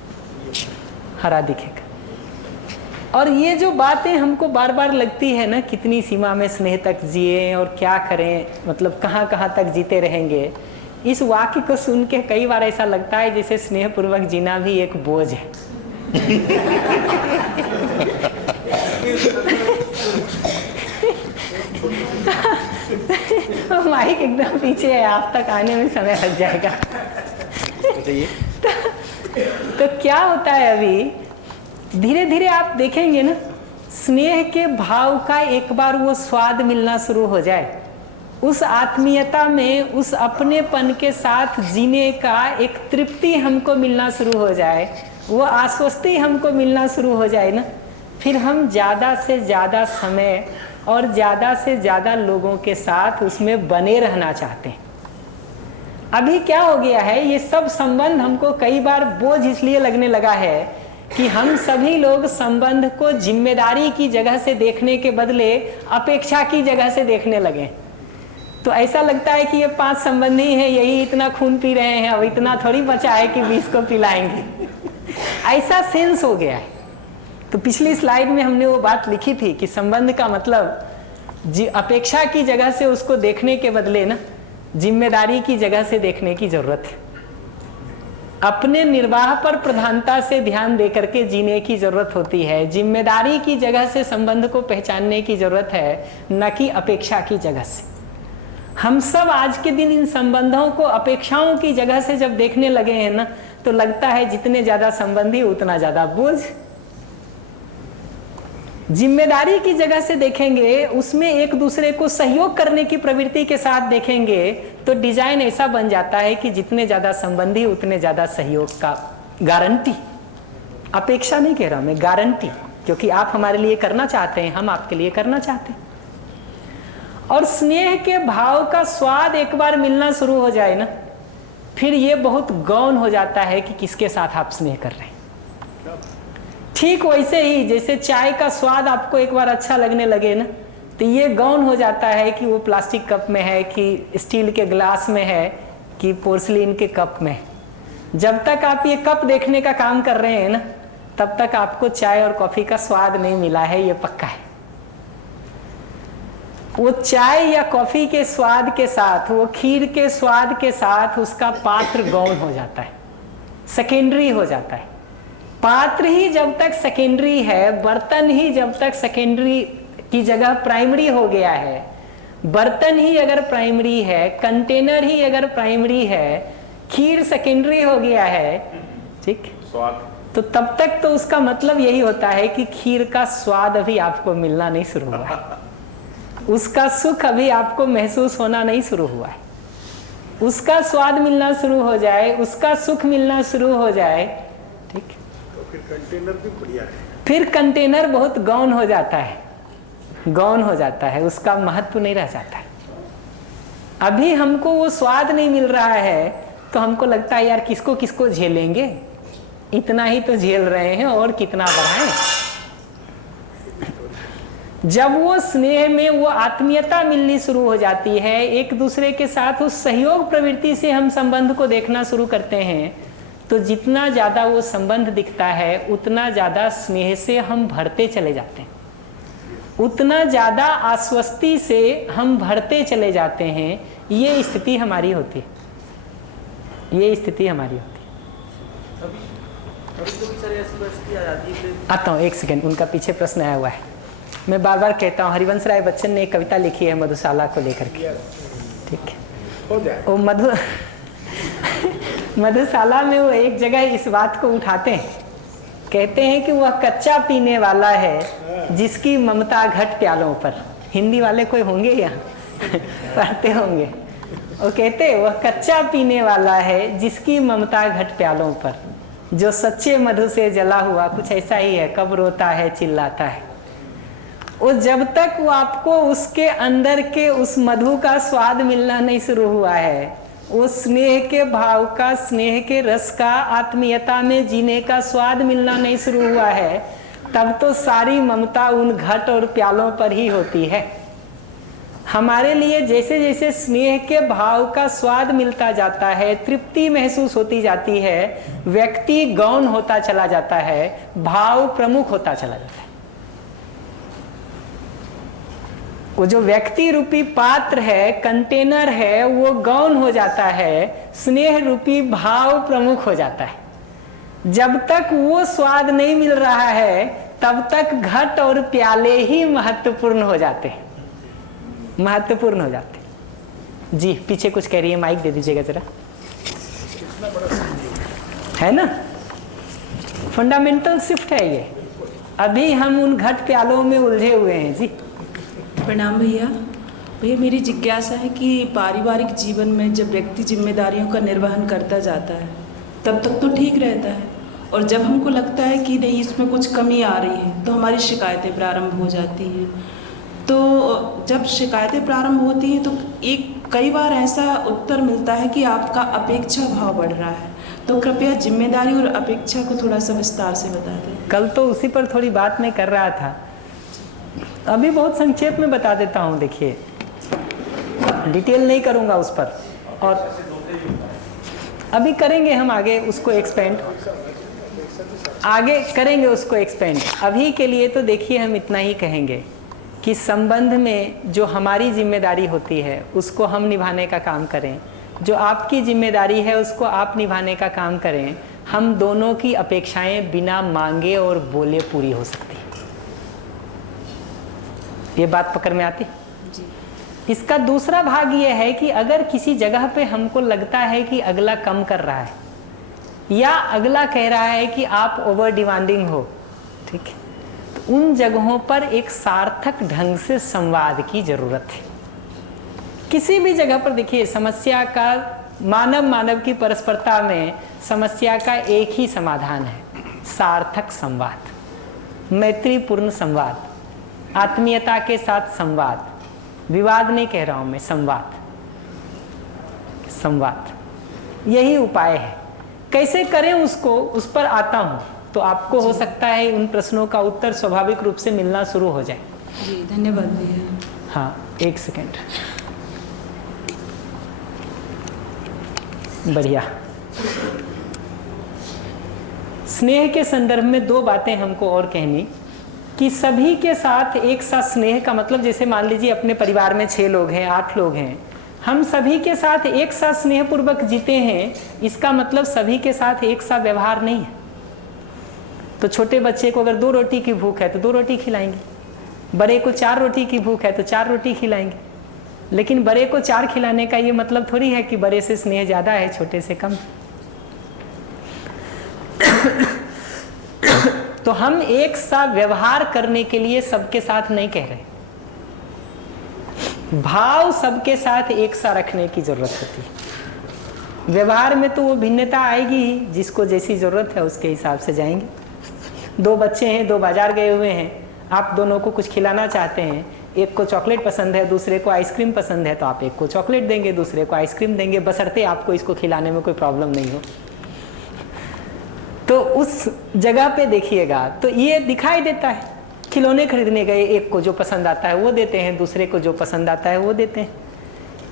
और ये जो बातें हमको बार बार लगती है ना, कितनी सीमा में स्नेह तक जिए और क्या करें, मतलब कहाँ कहाँ तक जीते रहेंगे, इस वाक्य को सुन के कई बार ऐसा लगता है जैसे स्नेह पूर्वक जीना भी एक बोझ है। माइक एकदम पीछे है, आप तक आने में समय लग जाएगा। तो क्या होता है, अभी धीरे धीरे आप देखेंगे ना, स्नेह के भाव का एक बार वो स्वाद मिलना शुरू हो जाए, उस आत्मीयता में, उस अपनेपन के साथ जीने का एक तृप्ति हमको मिलना शुरू हो जाए, वो आश्वस्ति हमको मिलना शुरू हो जाए ना, फिर हम ज़्यादा से ज़्यादा समय और ज़्यादा से ज़्यादा लोगों के साथ उसमें बने रहना चाहते हैं। अभी क्या हो गया है, ये सब संबंध हमको कई बार बोझ इसलिए लगने लगा है कि हम सभी लोग संबंध को जिम्मेदारी की जगह से देखने के बदले अपेक्षा की जगह से देखने लगे। तो ऐसा लगता है कि ये 5 संबंधी हैं, यही इतना खून पी रहे हैं, अब इतना थोड़ी बचा है कि 20 को पिलाएंगे। ऐसा सेंस हो गया है। तो पिछली स्लाइड में हमने वो बात लिखी थी कि संबंध का मतलब अपेक्षा की जगह से उसको देखने के बदले ना जिम्मेदारी की जगह से देखने की जरूरत है। अपने निर्वाह पर प्रधानता से ध्यान दे करके जीने की जरूरत होती है। जिम्मेदारी की जगह से संबंध को पहचानने की जरूरत है, न कि अपेक्षा की जगह से। हम सब आज के दिन इन संबंधों को अपेक्षाओं की जगह से जब देखने लगे हैं ना, तो लगता है जितने ज्यादा संबंधी उतना ज्यादा बोझ। जिम्मेदारी की जगह से देखेंगे, उसमें एक दूसरे को सहयोग करने की प्रवृत्ति के साथ देखेंगे, तो डिजाइन ऐसा बन जाता है कि जितने ज्यादा संबंधी उतने ज्यादा सहयोग का गारंटी। अपेक्षा नहीं कह रहा मैं, गारंटी, क्योंकि आप हमारे लिए करना चाहते हैं, हम आपके लिए करना चाहते हैं। और स्नेह के भाव का स्वाद एक बार मिलना शुरू हो जाए ना, फिर ये बहुत गौण हो जाता है कि किसके साथ आप स्नेह कर रहे हैं। ठीक वैसे ही जैसे चाय का स्वाद आपको एक बार अच्छा लगने लगे ना, तो ये गौण हो जाता है कि वो प्लास्टिक कप में है कि स्टील के ग्लास में है कि पोर्सिलिन के कप में। जब तक आप ये कप देखने का काम कर रहे हैं ना, तब तक आपको चाय और कॉफी का स्वाद नहीं मिला है, ये पक्का है। वो चाय या कॉफी के स्वाद के साथ, वो खीर के स्वाद के साथ उसका पात्र गौण हो जाता है, सेकेंडरी हो जाता है। पात्र ही जब तक सेकेंडरी है, बर्तन ही जब तक सेकेंडरी की जगह प्राइमरी हो गया है, बर्तन ही अगर प्राइमरी है, कंटेनर ही अगर प्राइमरी है, खीर सेकेंडरी हो गया है, ठीक, तो तब तक तो उसका मतलब यही होता है कि खीर का स्वाद अभी आपको मिलना नहीं शुरू हुआ है, उसका सुख अभी आपको महसूस होना नहीं शुरू हुआ है। उसका स्वाद मिलना शुरू हो जाए, उसका सुख मिलना शुरू हो जाए, ठीक, तो फिर कंटेनर भी बढ़िया है। फिर कंटेनर बहुत गौण हो जाता है, गौण हो जाता है, उसका महत्व नहीं रह जाता है। अभी हमको वो स्वाद नहीं मिल रहा है तो हमको लगता है यार किसको किसको झेलेंगे, इतना ही तो झेल रहे हैं और कितना बढ़ाएं। जब वो स्नेह में वो आत्मीयता मिलनी शुरू हो जाती है, एक दूसरे के साथ उस सहयोग प्रवृत्ति से हम संबंध को देखना शुरू करते हैं, तो जितना ज़्यादा वो संबंध दिखता है उतना ज़्यादा स्नेह से हम भरते चले जाते हैं, उतना ज़्यादा आश्वस्ति से हम भरते चले जाते हैं। ये स्थिति हमारी होती है, ये स्थिति हमारी होती है। आता हूँ, एक सेकेंड, उनका पीछे प्रश्न आया हुआ है। मैं बार बार कहता हूँ, हरिवंश राय बच्चन ने एक कविता लिखी है मधुशाला को लेकर के, ठीक है, वो मधुशाला में वो एक जगह इस बात को उठाते हैं, कहते हैं कि वह कच्चा पीने वाला है जिसकी ममता घट प्यालों पर। हिंदी वाले कोई होंगे यहाँ पढ़ते होंगे। वो कहते वह कच्चा पीने वाला है जिसकी ममता घट प्यालों पर, जो सच्चे मधु से जला हुआ, कुछ ऐसा ही है, कब रोता है चिल्लाता है। वो जब तक वो आपको उसके अंदर के उस मधु का स्वाद मिलना नहीं शुरू हुआ है, वो स्नेह के भाव का, स्नेह के रस का, आत्मीयता में जीने का स्वाद मिलना नहीं शुरू हुआ है, तब तो सारी ममता उन घट और प्यालों पर ही होती है। हमारे लिए जैसे जैसे स्नेह के भाव का स्वाद मिलता जाता है, तृप्ति महसूस होती जाती है, व्यक्ति गौण होता चला जाता है, भाव प्रमुख होता चला जाता है। वो जो व्यक्ति रूपी पात्र है, कंटेनर है, वो गौण हो जाता है, स्नेह रूपी भाव प्रमुख हो जाता है। जब तक वो स्वाद नहीं मिल रहा है तब तक घट और प्याले ही महत्वपूर्ण हो जाते हैं, महत्वपूर्ण हो जाते हैं। जी पीछे कुछ कह रही है, माइक दे दीजिएगा जरा। है ना, फंडामेंटल शिफ्ट है ये। अभी हम उन घट प्यालों में उलझे हुए हैं। जी प्रणाम भैया। भैया मेरी जिज्ञासा है कि पारिवारिक जीवन में जब व्यक्ति जिम्मेदारियों का निर्वहन करता जाता है तब तक तो ठीक रहता है, और जब हमको लगता है कि नहीं इसमें कुछ कमी आ रही है तो हमारी शिकायतें प्रारंभ हो जाती हैं। तो जब शिकायतें प्रारंभ होती हैं तो कई बार ऐसा उत्तर मिलता है कि आपका अपेक्षा भाव बढ़ रहा है। तो कृपया जिम्मेदारी और अपेक्षा को थोड़ा सा विस्तार से बता दें। कल तो उसी पर थोड़ी बात मैं कर रहा था, अभी बहुत संक्षेप में बता देता हूँ। देखिए डिटेल नहीं करूँगा उस पर, और अभी करेंगे हम आगे उसको एक्सपेंड, आगे करेंगे उसको एक्सपेंड। अभी के लिए तो देखिए हम इतना ही कहेंगे कि संबंध में जो हमारी जिम्मेदारी होती है उसको हम निभाने का काम करें, जो आपकी जिम्मेदारी है उसको आप निभाने का काम करें। हम दोनों की अपेक्षाएं बिना मांगे और बोले पूरी हो सकती है। ये बात पकड़ में आती? इसका दूसरा भाग ये है कि अगर किसी जगह पे हमको लगता है कि अगला कम कर रहा है या अगला कह रहा है कि आप ओवर डिमांडिंग हो, ठीक है, तो उन जगहों पर एक सार्थक ढंग से संवाद की जरूरत है। किसी भी जगह पर देखिए समस्या का, मानव की परस्परता में समस्या का एक ही समाधान है, सार्थक संवाद, मैत्रीपूर्ण संवाद, आत्मीयता के साथ संवाद। विवाद नहीं कह रहा हूं मैं, संवाद, संवाद यही उपाय है। कैसे करें उसको, उस पर आता हूं, तो आपको हो सकता है उन प्रश्नों का उत्तर स्वाभाविक रूप से मिलना शुरू हो जाए। जी धन्यवाद भैया। हाँ एक सेकेंड, बढ़िया। स्नेह के संदर्भ में दो बातें हमको और कहनी कि सभी के साथ एक साथ स्नेह का मतलब, जैसे मान लीजिए अपने परिवार में 6 लोग हैं, 8 लोग हैं, हम सभी के साथ एक साथ स्नेहपूर्वक जीते हैं, इसका मतलब सभी के साथ एक सा व्यवहार नहीं है। तो छोटे बच्चे को अगर 2 रोटी की भूख है तो 2 रोटी खिलाएंगे, बड़े को 4 रोटी की भूख है तो 4 रोटी खिलाएंगे। लेकिन बड़े को 4 खिलाने का ये मतलब थोड़ी है कि बड़े से स्नेह ज़्यादा है, छोटे से कम। तो हम एक सा व्यवहार करने के लिए सबके साथ नहीं कह रहे, भाव सबके साथ एक सा रखने की जरूरत होती है। व्यवहार में तो वो भिन्नता आएगी ही, जिसको जैसी जरूरत है उसके हिसाब से जाएंगे। 2 बच्चे हैं, 2 बाजार गए हुए हैं, आप दोनों को कुछ खिलाना चाहते हैं, एक को चॉकलेट पसंद है, दूसरे को आइसक्रीम पसंद है, तो आप एक को चॉकलेट देंगे, दूसरे को आइसक्रीम देंगे, बशर्ते आपको इसको खिलाने में कोई प्रॉब्लम नहीं हो। तो उस जगह पे देखिएगा तो ये दिखाई देता है। खिलौने खरीदने गए, एक को जो पसंद आता है वो देते हैं, दूसरे को जो पसंद आता है वो देते हैं।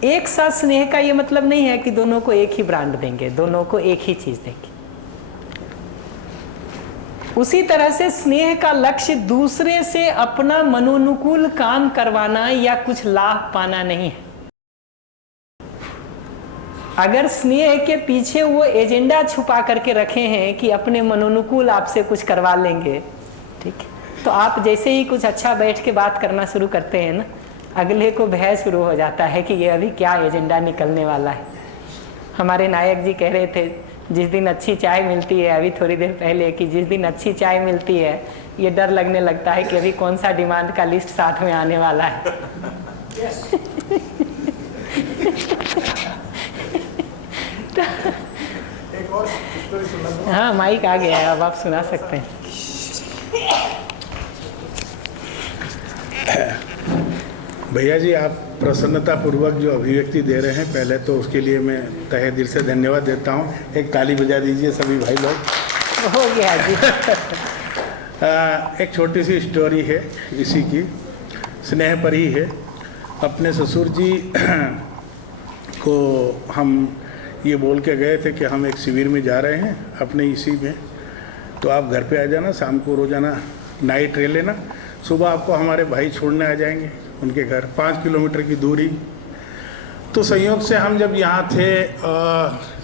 एक साथ स्नेह का ये मतलब नहीं है कि दोनों को एक ही ब्रांड देंगे, दोनों को एक ही चीज देंगे। उसी तरह से स्नेह का लक्ष्य दूसरे से अपना मनोनुकूल काम करवाना या कुछ लाभ पाना नहीं है। अगर स्नेह के पीछे वो एजेंडा छुपा करके रखे हैं कि अपने मनोनुकूल आपसे कुछ करवा लेंगे, ठीक है, तो आप जैसे ही कुछ अच्छा बैठ के बात करना शुरू करते हैं ना, अगले को भय शुरू हो जाता है कि ये अभी क्या एजेंडा निकलने वाला है। हमारे नायक जी कह रहे थे, जिस दिन अच्छी चाय मिलती है, अभी थोड़ी देर पहले, कि जिस दिन अच्छी चाय मिलती है ये डर लगने लगता है कि अभी कौन सा डिमांड का लिस्ट साथ में आने वाला है। हाँ, माइक आ गया है, अब आप सुना सकते हैं। भैया जी, आप प्रसन्नता पूर्वक जो अभिव्यक्ति दे रहे हैं, पहले तो उसके लिए मैं तहे दिल से धन्यवाद देता हूँ। एक ताली बजा दीजिए सभी भाई लोग। हो गया जी। एक छोटी सी स्टोरी है इसी की, स्नेह पर ही है। अपने ससुर जी को हम ये बोल के गए थे कि हम एक शिविर में जा रहे हैं अपने इसी में, तो आप घर पे आ जाना, शाम को रोजाना नाइट ले लेना, सुबह आपको हमारे भाई छोड़ने आ जाएंगे उनके घर, 5 किलोमीटर की दूरी। तो संयोग से हम जब यहाँ थे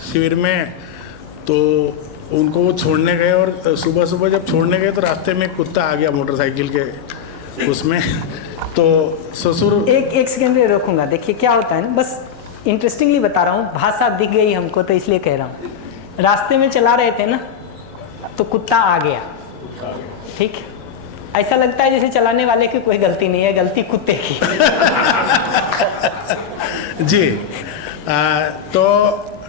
शिविर में, तो उनको वो छोड़ने गए, और सुबह सुबह जब छोड़ने गए तो रास्ते में कुत्ता आ गया मोटरसाइकिल के उसमें। तो ससुर एक सेकंड में रोकूंगा। देखिए क्या होता है ना, बस इंटरेस्टिंगली बता रहा हूँ, भाषा दिख गई हमको तो इसलिए कह रहा हूँ। रास्ते में चला रहे थे ना, तो कुत्ता आ गया, ठीक, ऐसा लगता है जैसे चलाने वाले की कोई गलती नहीं है, गलती कुत्ते की। जी, तो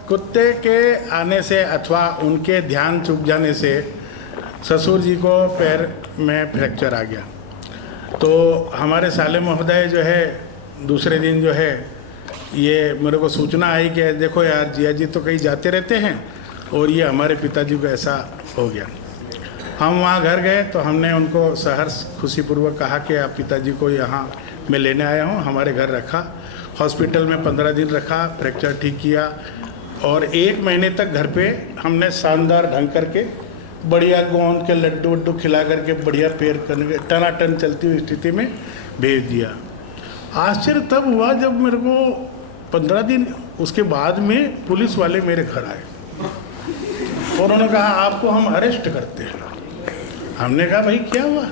कुत्ते के आने से अथवा उनके ध्यान चूक जाने से ससुर जी को पैर में फ्रैक्चर आ गया। तो हमारे साले महोदय जो है, दूसरे दिन जो है, ये मेरे को सूचना आई कि देखो यार, जिया जी तो कहीं जाते रहते हैं और ये हमारे पिताजी को ऐसा हो गया। हम वहाँ घर गए तो हमने उनको सहर्ष खुशीपूर्वक कहा कि आप पिताजी को यहाँ मैं लेने आया हूँ, हमारे घर रखा, हॉस्पिटल में 15 दिन रखा, फ्रैक्चर ठीक किया, और 1 महीने तक घर पे हमने शानदार ढंग करके बढ़िया गोंद के लड्डू वड्डू खिला करके बढ़िया पैर करके टनाटन चलती हुई स्थिति में भेज दिया। आश्चर्य तब हुआ जब मेरे को 15 दिन उसके बाद में पुलिस वाले मेरे घर आए और उन्होंने कहा आपको हम अरेस्ट करते हैं। हमने कहा भाई क्या हुआ?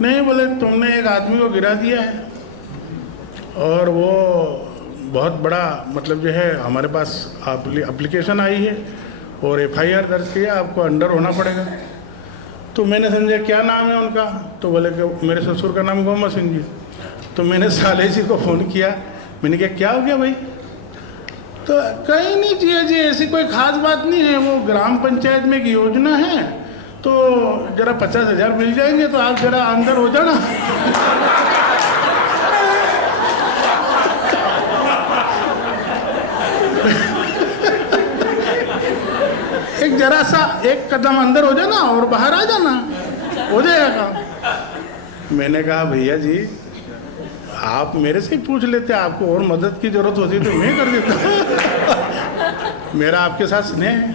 नहीं, बोले तुमने एक आदमी को गिरा दिया है और वो बहुत बड़ा, मतलब जो है हमारे पास एप्लीकेशन आई है और FIR दर्ज किया, आपको अंडर होना पड़ेगा। तो मैंने समझा क्या नाम है उनका, तो बोले कि मेरे ससुर का नाम गोमा सिंह जी। तो मैंने साले जी को फ़ोन किया, मैंने कहा क्या हो गया भाई? तो कहीं नहीं जिया जी, ऐसी कोई ख़ास बात नहीं है, वो ग्राम पंचायत में एक योजना है, तो ज़रा 50,000 मिल जाएंगे, तो आप ज़रा अंदर हो जाना। एक जरा सा एक कदम अंदर हो जाना और बाहर आ जाना, हो जाएगा काम। मैंने कहा भैया जी आप मेरे से ही पूछ लेते, आपको और मदद की ज़रूरत होती तो मैं कर देता। मेरा आपके साथ स्नेह है।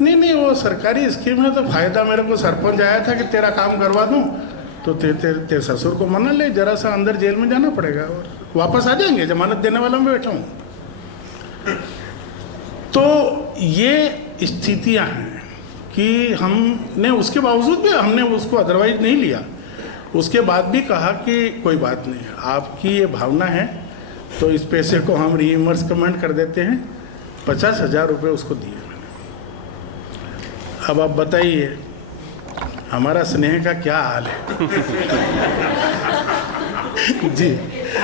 नहीं, वो सरकारी स्कीम है तो फ़ायदा मेरे को सरपंच आया था कि तेरा काम करवा दूं, तो तेरे ससुर को मना ले, जरा सा अंदर जेल में जाना पड़ेगा और वापस आ जाएंगे, जमानत देने वाला मैं बैठा हूँ। तो ये स्थितियाँ हैं कि हमने उसके बावजूद भी हमने उसको अदरवाइज नहीं लिया, उसके बाद भी कहा कि कोई बात नहीं, आपकी ये भावना है तो इस पैसे को हम रीइंबर्समेंट कर देते हैं। 50,000 रुपये उसको दिए मैंने। अब आप बताइए हमारा स्नेह का क्या हाल है। जी,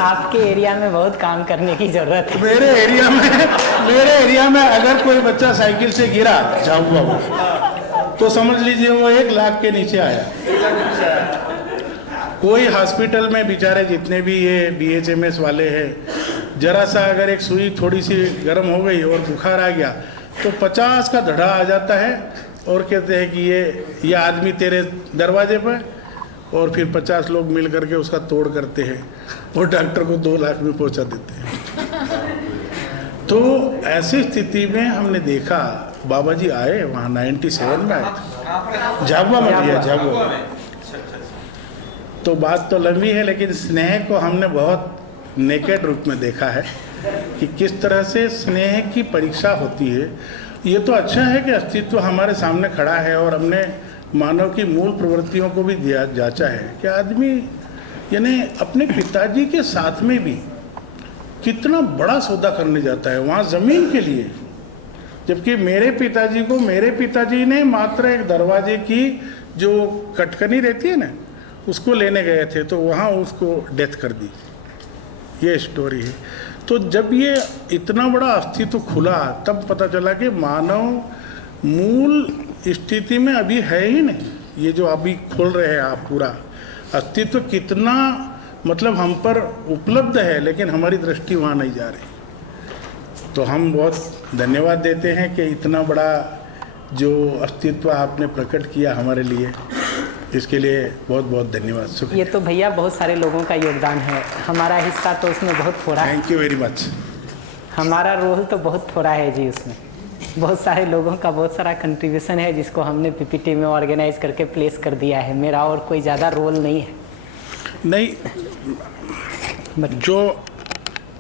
आपके एरिया में बहुत काम करने की जरूरत है। मेरे एरिया में अगर कोई बच्चा साइकिल से गिरा झाबुआ तो समझ लीजिए वो 1 लाख के नीचे आया। कोई हॉस्पिटल में बेचारे जितने भी ये BHMS वाले हैं, जरा सा अगर एक सुई थोड़ी सी गर्म हो गई और बुखार आ गया तो 50 का धड़ा आ जाता है और कहते हैं कि ये आदमी तेरे दरवाजे पर, और फिर 50 लोग मिल करके उसका तोड़ करते हैं और डॉक्टर को 2 लाख में पहुंचा देते हैं। तो ऐसी स्थिति में हमने देखा, बाबा जी आए वहाँ 97 में आए थे, झाबुआ में दिया, झाबुआ। तो बात तो लंबी है, लेकिन स्नेह को हमने बहुत नेकेड रूप में देखा है कि किस तरह से स्नेह की परीक्षा होती है। ये तो अच्छा है कि अस्तित्व हमारे सामने खड़ा है और हमने मानव की मूल प्रवृत्तियों को भी दिया जांचा है कि आदमी यानी अपने पिताजी के साथ में भी कितना बड़ा सौदा करने जाता है वहाँ ज़मीन के लिए, जबकि मेरे पिताजी ने मात्र एक दरवाजे की जो कटकनी रहती है ना उसको लेने गए थे, तो वहाँ उसको डेथ कर दी। ये स्टोरी है। तो जब ये इतना बड़ा अस्तित्व खुला तब पता चला कि मानव मूल स्थिति में अभी है ही नहीं। ये जो अभी खोल रहे हैं आप पूरा अस्तित्व कितना मतलब हम पर उपलब्ध है, लेकिन हमारी दृष्टि वहाँ नहीं जा रही। तो हम बहुत धन्यवाद देते हैं कि इतना बड़ा जो अस्तित्व आपने प्रकट किया हमारे लिए, इसके लिए बहुत बहुत धन्यवाद। शुक्रिया। ये तो भैया बहुत सारे लोगों का योगदान है, हमारा हिस्सा तो उसमें बहुत थोड़ा है। Thank you very much. हमारा रोल तो बहुत थोड़ा है जी, उसमें बहुत सारे लोगों का बहुत सारा कंट्रीब्यूशन है जिसको हमने PPT में ऑर्गेनाइज करके प्लेस कर दिया है। मेरा और कोई ज़्यादा रोल नहीं है। नहीं, जो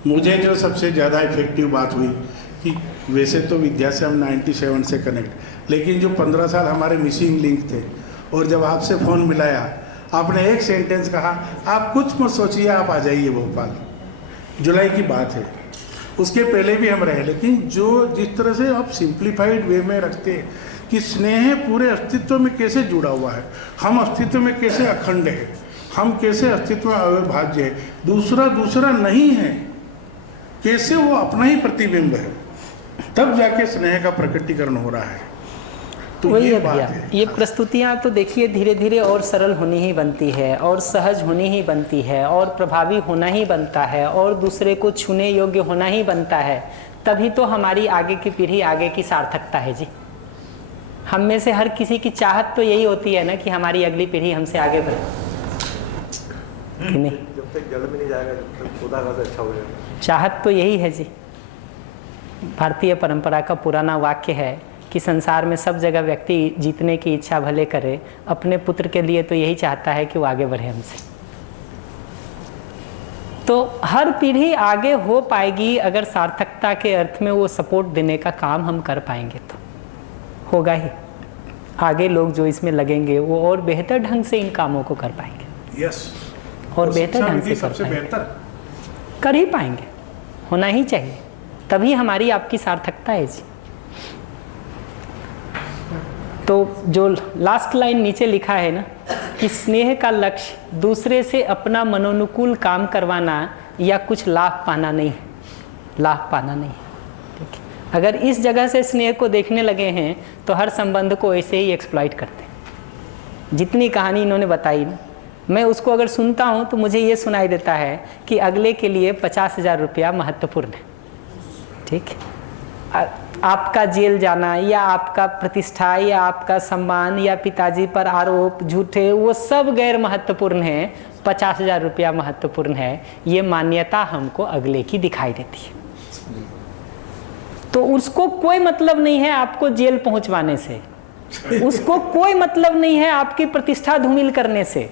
मुझे जो सबसे ज़्यादा इफेक्टिव बात हुई कि वैसे तो विद्या से हम 97 से कनेक्ट, लेकिन जो 15 साल हमारे मिसिंग लिंक थे, और जब आपसे फ़ोन मिलाया आपने एक सेंटेंस कहा, आप कुछ मत सोचिए, आप आ जाइए भोपाल। जुलाई की बात है, उसके पहले भी हम रहे, लेकिन जो जिस तरह से आप सिंप्लीफाइड वे में रखते हैं कि स्नेह पूरे अस्तित्व में कैसे जुड़ा हुआ है, हम अस्तित्व में कैसे अखंड है, हम कैसे अस्तित्व में अविभाज्य है, दूसरा नहीं है, कैसे वो अपना ही प्रतिबिंब है, तब जाके स्नेह का प्रकटीकरण हो रहा है। तो वही ये है बात भैया, है। ये प्रस्तुतियाँ तो देखिए धीरे धीरे और सरल होनी ही बनती है, और सहज होनी ही बनती है, और प्रभावी होना ही बनता है, और दूसरे को छूने योग्य होना ही बनता है। तभी तो हमारी आगे की पीढ़ी आगे की सार्थकता है जी। हम में से हर किसी की चाहत तो यही होती है ना कि हमारी अगली पीढ़ी हमसे आगे बढ़े, कि नहीं? जब तक जड़ में नहीं जाएगा तब तक खुदा का अच्छा हो जाएगा। चाहत तो यही है जी। भारतीय परंपरा का पुराना वाक्य है कि संसार में सब जगह व्यक्ति जीतने की इच्छा भले करे, अपने पुत्र के लिए तो यही चाहता है कि वो आगे बढ़े हमसे। तो हर पीढ़ी आगे हो पाएगी अगर सार्थकता के अर्थ में वो सपोर्ट देने का काम हम कर पाएंगे, तो होगा ही। आगे लोग जो इसमें लगेंगे वो और बेहतर ढंग से इन कामों को कर पाएंगे। यस, और बेहतर ढंग से सबसे बेहतर कर ही पाएंगे, होना ही चाहिए, तभी हमारी आपकी सार्थकता है जी। तो जो लास्ट लाइन नीचे लिखा है ना कि स्नेह का लक्ष्य दूसरे से अपना मनोनुकूल काम करवाना या कुछ लाभ पाना नहीं, लाभ पाना नहीं। ठीक है, अगर इस जगह से स्नेह को देखने लगे हैं तो हर संबंध को ऐसे ही एक्सप्लॉइट करते हैं। जितनी कहानी इन्होंने बताई ना, मैं उसको अगर सुनता हूँ तो मुझे ये सुनाई देता है कि अगले के लिए 50,000 रुपया महत्वपूर्ण है। ठीक, आपका जेल जाना या आपका प्रतिष्ठा या आपका सम्मान या पिताजी पर आरोप झूठे, वो सब गैर महत्वपूर्ण है। 50,000 रुपया महत्वपूर्ण है। ये मान्यता हमको अगले की दिखाई देती है। तो उसको कोई मतलब नहीं है आपको जेल पहुंचवाने से, उसको कोई मतलब नहीं है आपकी प्रतिष्ठा धूमिल करने से।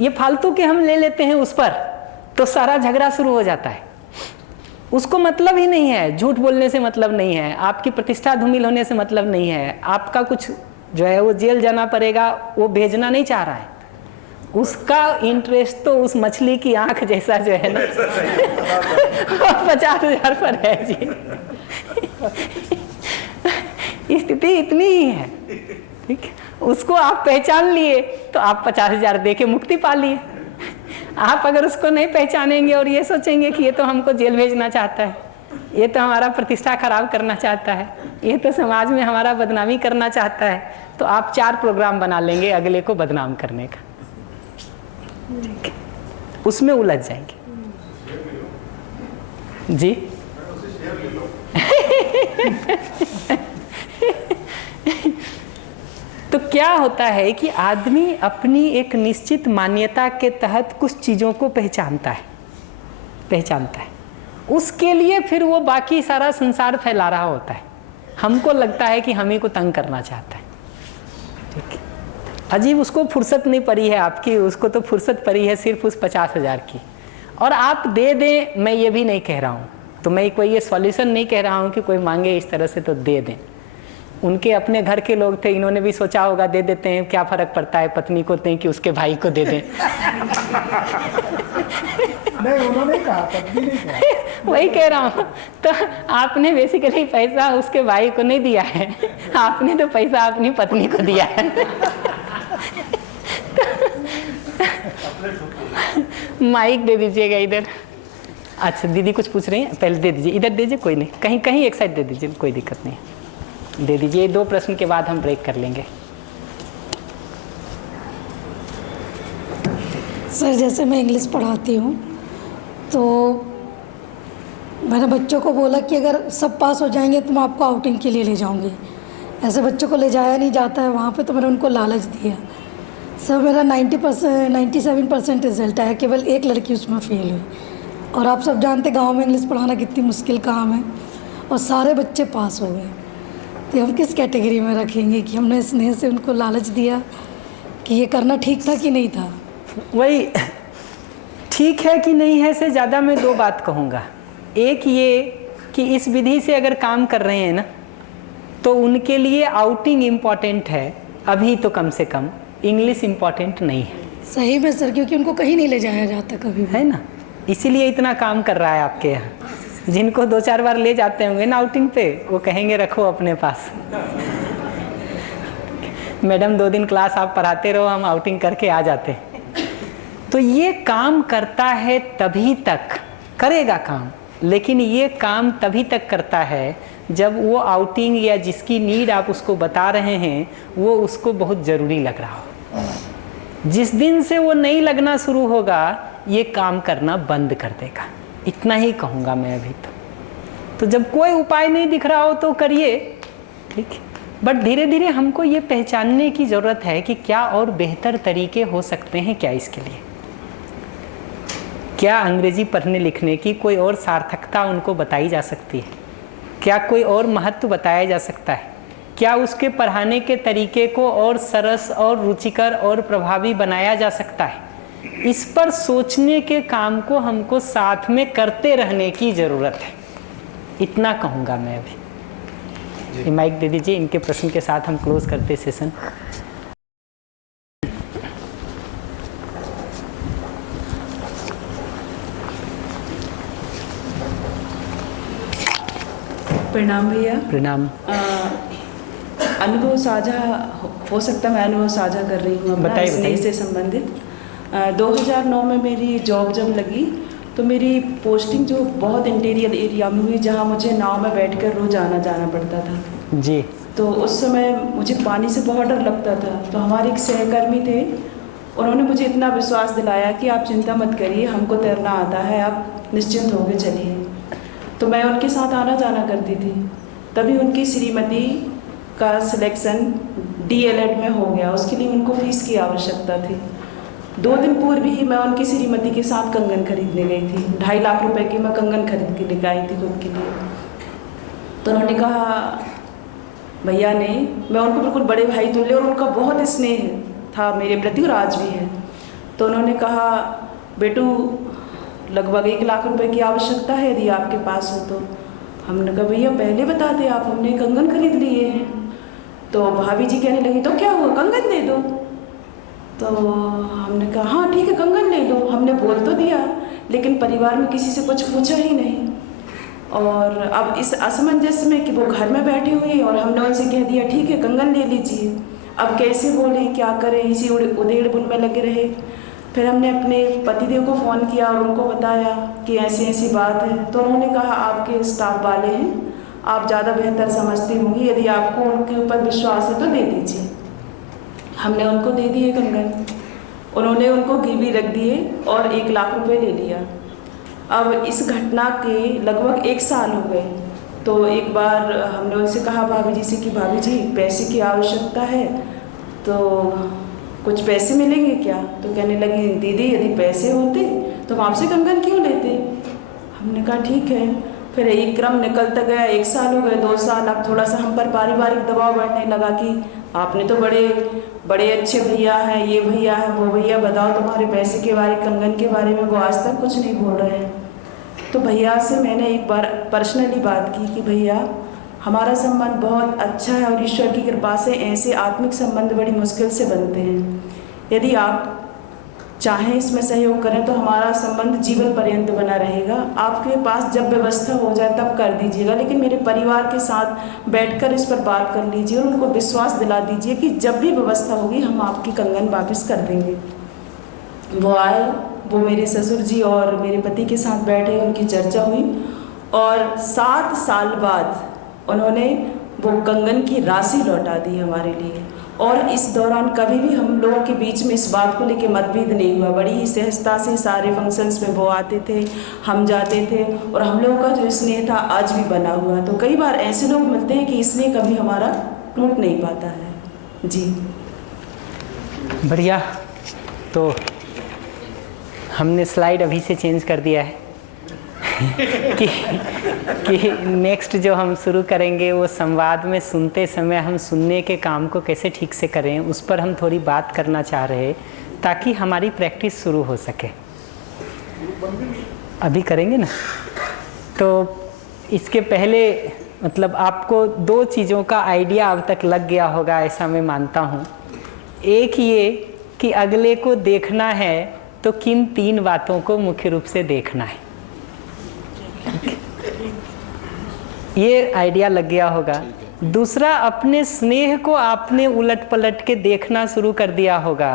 ये फालतू के हम ले लेते हैं उस पर, तो सारा झगड़ा शुरू हो जाता है। उसको मतलब ही नहीं है, झूठ बोलने से मतलब नहीं है, आपकी प्रतिष्ठा धूमिल होने से मतलब नहीं है, आपका कुछ जो है वो जेल जाना पड़ेगा, वो भेजना नहीं चाह रहा है। उसका इंटरेस्ट तो उस मछली की आंख जैसा जो है ना 50,000 पर है जी। स्थिति इतनी ही है, ठीक है। उसको आप पहचान लिए तो आप 50,000 दे के मुक्ति पा लिए। आप अगर उसको नहीं पहचानेंगे और ये सोचेंगे कि ये तो हमको जेल भेजना चाहता है, ये तो हमारा प्रतिष्ठा खराब करना चाहता है, ये तो समाज में हमारा बदनामी करना चाहता है, तो आप 4 प्रोग्राम बना लेंगे अगले को बदनाम करने का, ठीक है। उसमें उलझ जाएंगे जी। तो क्या होता है कि आदमी अपनी एक निश्चित मान्यता के तहत कुछ चीज़ों को पहचानता है, उसके लिए फिर वो बाकी सारा संसार फैला रहा होता है। हमको लगता है कि हम ही को तंग करना चाहता है, ठीक है। अजीब, उसको फुर्सत नहीं पड़ी है आपकी, उसको तो फुर्सत पड़ी है सिर्फ उस 50,000 की। और आप दे दें, मैं ये भी नहीं कह रहा हूँ, तो मैं कोई ये सॉल्यूशन नहीं कह रहा हूँ कि कोई मांगे इस तरह से तो दे दें। उनके अपने घर के लोग थे, इन्होंने भी सोचा होगा दे देते हैं, क्या फ़र्क पड़ता है, पत्नी को दें कि उसके भाई को दे दें। नहीं, उन्होंने कहा, पत्नी ने कहा। वही कह रहा हूँ। तो आपने बेसिकली पैसा उसके भाई को नहीं दिया है, आपने तो पैसा अपनी पत्नी को दिया है। माइक दे दीजिएगा इधर। अच्छा, दीदी कुछ पूछ रही हैं, पहले दे दीजिए, इधर दीजिए, कोई नहीं, कहीं कहीं एक साइड दे दीजिए, कोई दिक्कत नहीं, दे दीजिए। 2 प्रश्न के बाद हम ब्रेक कर लेंगे। सर, जैसे मैं इंग्लिश पढ़ाती हूँ तो मैंने बच्चों को बोला कि अगर सब पास हो जाएंगे तो मैं आपको आउटिंग के लिए ले जाऊँगी। ऐसे बच्चों को ले जाया नहीं जाता है वहाँ पे, तो मैंने उनको लालच दिया। सर, मेरा 97% रिजल्ट आया, केवल एक लड़की उसमें फेल हुई। और आप सब जानते गांव में इंग्लिश पढ़ाना कितनी मुश्किल काम है, और सारे बच्चे पास हो गए। तो हम किस कैटेगरी में रखेंगे कि हमने स्नेह से उनको लालच दिया कि ये करना ठीक था कि नहीं था? वही ठीक है कि नहीं है से ज़्यादा मैं 2 बात कहूँगा। एक ये कि इस विधि से अगर काम कर रहे हैं ना, तो उनके लिए आउटिंग इम्पॉर्टेंट है अभी, तो कम से कम इंग्लिश इम्पॉर्टेंट नहीं है। सही में सर, क्योंकि उनको कहीं नहीं ले जाया जाता कभी भी, है ना, इसीलिए इतना काम कर रहा है आपके यहाँ। जिनको 2-4 बार ले जाते होंगे ना आउटिंग पे, वो कहेंगे रखो अपने पास। मैडम 2 दिन क्लास आप पढ़ाते रहो, हम आउटिंग करके आ जाते। तो ये काम करता है, तभी तक करेगा काम, लेकिन ये काम तभी तक करता है जब वो आउटिंग या जिसकी नीड आप उसको बता रहे हैं वो उसको बहुत ज़रूरी लग रहा हो। जिस दिन से वो नहीं लगना शुरू होगा, ये काम करना बंद कर देगा। इतना ही कहूँगा मैं अभी तो जब कोई उपाय नहीं दिख रहा हो तो करिए, ठीक है। बट धीरे धीरे हमको ये पहचानने की ज़रूरत है कि क्या और बेहतर तरीके हो सकते हैं क्या इसके लिए। क्या अंग्रेजी पढ़ने लिखने की कोई और सार्थकता उनको बताई जा सकती है? क्या कोई और महत्व बताया जा सकता है? क्या उसके पढ़ाने के तरीके को और सरस और रुचिकर और प्रभावी बनाया जा सकता है? इस पर सोचने के काम को हमको साथ में करते रहने की ज़रूरत है। इतना कहूँगा मैं अभी। ये माइक दे दीजिए, इनके प्रश्न के साथ हम क्लोज करते सेशन। प्रणाम भैया। प्रणाम। अनुभव साझा हो सकता है, मैं अनुभव साझा कर रही हूँ अपना स्नेह से संबंधित। 2009 में मेरी जॉब जब लगी तो मेरी पोस्टिंग जो बहुत इंटीरियर एरिया में हुई, जहाँ मुझे नाव में बैठकर रोज आना जाना पड़ता था जी। तो उस समय मुझे पानी से बहुत डर लगता था। तो हमारे एक सहकर्मी थे, उन्होंने मुझे इतना विश्वास दिलाया कि आप चिंता मत करिए, हमको तैरना आता है, आप निश्चिंत होकर चलिए। तो मैं उनके साथ आना जाना करती थी। तभी उनकी श्रीमती का सिलेक्शन DLED में हो गया। उसके लिए उनको फीस की आवश्यकता थी। 2 दिन पूर्व ही मैं उनकी श्रीमती के साथ कंगन खरीदने गई थी। 2.5 लाख रुपए की मैं कंगन खरीद के लेकर आई थी खुद के लिए। तो उन्होंने कहा, भैया ने, मैं उनको बिल्कुल बड़े भाई तुल्य, और उनका बहुत स्नेह था मेरे प्रति और आज भी है। तो उन्होंने कहा, बेटू लगभग 1 लाख रुपए की आवश्यकता है, यदि आपके पास हो तो। हमने कहा, भैया पहले बता दें आप, हमने कंगन खरीद लिए हैं। तो भाभी जी कहने लगी तो क्या हुआ, कंगन दे दो। तो हमने कहा हाँ ठीक है कंगन ले लो। हमने बोल तो दिया लेकिन परिवार में किसी से कुछ पूछा ही नहीं। और अब इस असमंजस में कि वो घर में बैठी हुई और हमने उनसे कह दिया ठीक है कंगन ले लीजिए, अब कैसे बोले क्या करें, इसी उधेड़ बुन में लगे रहे। फिर हमने अपने पतिदेव को फ़ोन किया और उनको बताया कि ऐसी ऐसी बात है। तो उन्होंने कहा आपके स्टाफ वाले हैं, आप ज़्यादा बेहतर समझती होंगी, यदि आपको उनके ऊपर विश्वास है तो दे दीजिए। हमने उनको दे दिए कंगन, उन्होंने उनको गिरवी रख दिए और 1 लाख रुपए ले लिया। अब इस घटना के लगभग 1 साल हो गए। तो एक बार हमने उनसे कहा भाभी जी से कि भाभी जी पैसे की आवश्यकता है तो कुछ पैसे मिलेंगे क्या। तो कहने लगी दीदी यदि पैसे होते तो हम आपसे कंगन क्यों लेते। हमने कहा ठीक है। फिर एक क्रम निकलता गया, 1 साल हो गए, 2 साल। अब थोड़ा सा हम पर पारिवारिक दबाव बढ़ने लगा कि आपने तो बड़े अच्छे भैया हैं, ये भैया है वो भैया, बताओ तुम्हारे पैसे के बारे कंगन के बारे में वो आज तक कुछ नहीं बोल रहे हैं। तो भैया से मैंने एक बार पर्सनली बात की कि भैया हमारा संबंध बहुत अच्छा है और ईश्वर की कृपा से ऐसे आत्मिक संबंध बड़ी मुश्किल से बनते हैं। यदि आप चाहें इसमें सहयोग करें तो हमारा संबंध जीवन पर्यंत बना रहेगा। आपके पास जब व्यवस्था हो जाए तब कर दीजिएगा, लेकिन मेरे परिवार के साथ बैठकर इस पर बात कर लीजिए और उनको विश्वास दिला दीजिए कि जब भी व्यवस्था होगी हम आपकी कंगन वापस कर देंगे। वो आए, वो मेरे ससुर जी और मेरे पति के साथ बैठे, उनकी चर्चा हुई और 7 साल बाद उन्होंने वो कंगन की राशि लौटा दी हमारे लिए। और इस दौरान कभी भी हम लोगों के बीच में इस बात को लेकर मतभेद नहीं हुआ। बड़ी ही सहजता से सारे फंक्शंस में वो आते थे, हम जाते थे और हम लोगों का जो स्नेह था आज भी बना हुआ। तो कई बार ऐसे लोग मिलते हैं कि स्नेह कभी हमारा टूट नहीं पाता है। जी बढ़िया। तो हमने स्लाइड अभी से चेंज कर दिया है कि नेक्स्ट जो हम शुरू करेंगे वो संवाद में सुनते समय हम सुनने के काम को कैसे ठीक से करें उस पर हम थोड़ी बात करना चाह रहे हैं ताकि हमारी प्रैक्टिस शुरू हो सके। अभी करेंगे ना। तो इसके पहले मतलब आपको 2 चीज़ों का आइडिया अब तक लग गया होगा ऐसा मैं मानता हूँ। एक ये कि अगले को देखना है तो किन 3 बातों को मुख्य रूप से देखना है, ये आइडिया लग गया होगा। दूसरा, अपने स्नेह को आपने उलट पलट के देखना शुरू कर दिया होगा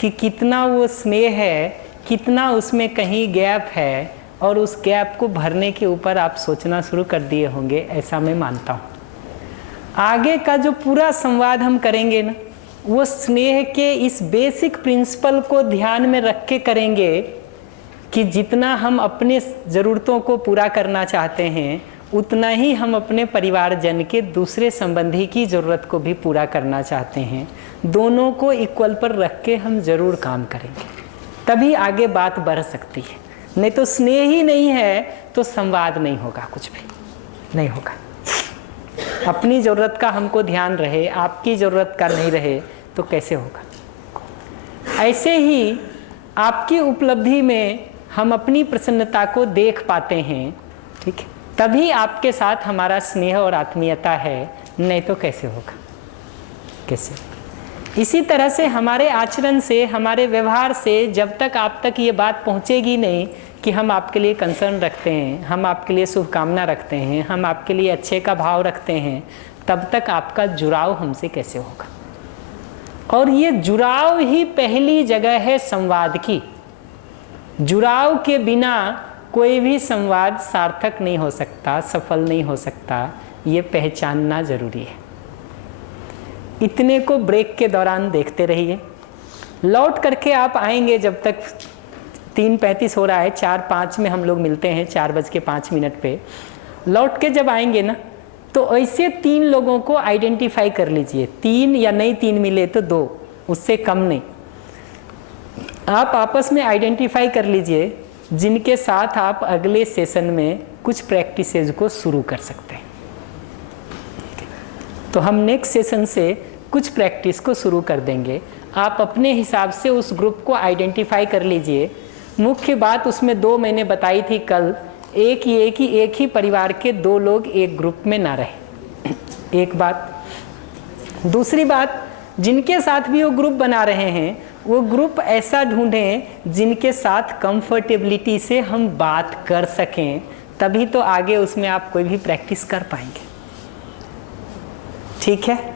कि कितना वो स्नेह है, कितना उसमें कहीं गैप है और उस गैप को भरने के ऊपर आप सोचना शुरू कर दिए होंगे, ऐसा मैं मानता हूँ। आगे का जो पूरा संवाद हम करेंगे ना वो स्नेह के इस बेसिक प्रिंसिपल को ध्यान में रख के करेंगे कि जितना हम अपने ज़रूरतों को पूरा करना चाहते हैं उतना ही हम अपने परिवारजन के दूसरे संबंधी की ज़रूरत को भी पूरा करना चाहते हैं। दोनों को इक्वल पर रख के हम ज़रूर काम करेंगे, तभी आगे बात बढ़ सकती है। नहीं तो स्नेह ही नहीं है तो संवाद नहीं होगा, कुछ भी नहीं होगा। अपनी ज़रूरत का हमको ध्यान रहे, आपकी ज़रूरत का नहीं रहे तो कैसे होगा। ऐसे ही आपकी उपलब्धि में हम अपनी प्रसन्नता को देख पाते हैं, ठीक है, तभी आपके साथ हमारा स्नेह और आत्मीयता है, नहीं तो कैसे होगा, कैसे। इसी तरह से हमारे आचरण से, हमारे व्यवहार से जब तक आप तक ये बात पहुँचेगी नहीं कि हम आपके लिए कंसर्न रखते हैं, हम आपके लिए शुभकामना रखते हैं, हम आपके लिए अच्छे का भाव रखते हैं, तब तक आपका जुड़ाव हमसे कैसे होगा। और ये जुड़ाव ही पहली जगह है संवाद की। जुड़ाव के बिना कोई भी संवाद सार्थक नहीं हो सकता, सफल नहीं हो सकता, ये पहचानना जरूरी है। इतने को ब्रेक के दौरान देखते रहिए। लौट करके आप आएंगे, जब तक 3:35 हो रहा है, 4:05 में हम लोग मिलते हैं, 4:05 पे लौट के जब आएंगे ना तो ऐसे 3 लोगों को आइडेंटिफाई कर लीजिए। 3 या नहीं 3 मिले तो 2, उससे कम नहीं। आप आपस में आइडेंटिफाई कर लीजिए जिनके साथ आप अगले सेशन में कुछ प्रैक्टिसेस को शुरू कर सकते हैं। तो हम नेक्स्ट सेशन से कुछ प्रैक्टिस को शुरू कर देंगे। आप अपने हिसाब से उस ग्रुप को आइडेंटिफाई कर लीजिए। मुख्य बात उसमें 2 मैंने बताई थी कल, एक ही परिवार के 2 लोग एक ग्रुप में ना रहे, एक बात। दूसरी बात, जिनके साथ भी वो ग्रुप बना रहे हैं वो ग्रुप ऐसा ढूंढें जिनके साथ कंफर्टेबिलिटी से हम बात कर सकें, तभी तो आगे उसमें आप कोई भी प्रैक्टिस कर पाएंगे। ठीक है।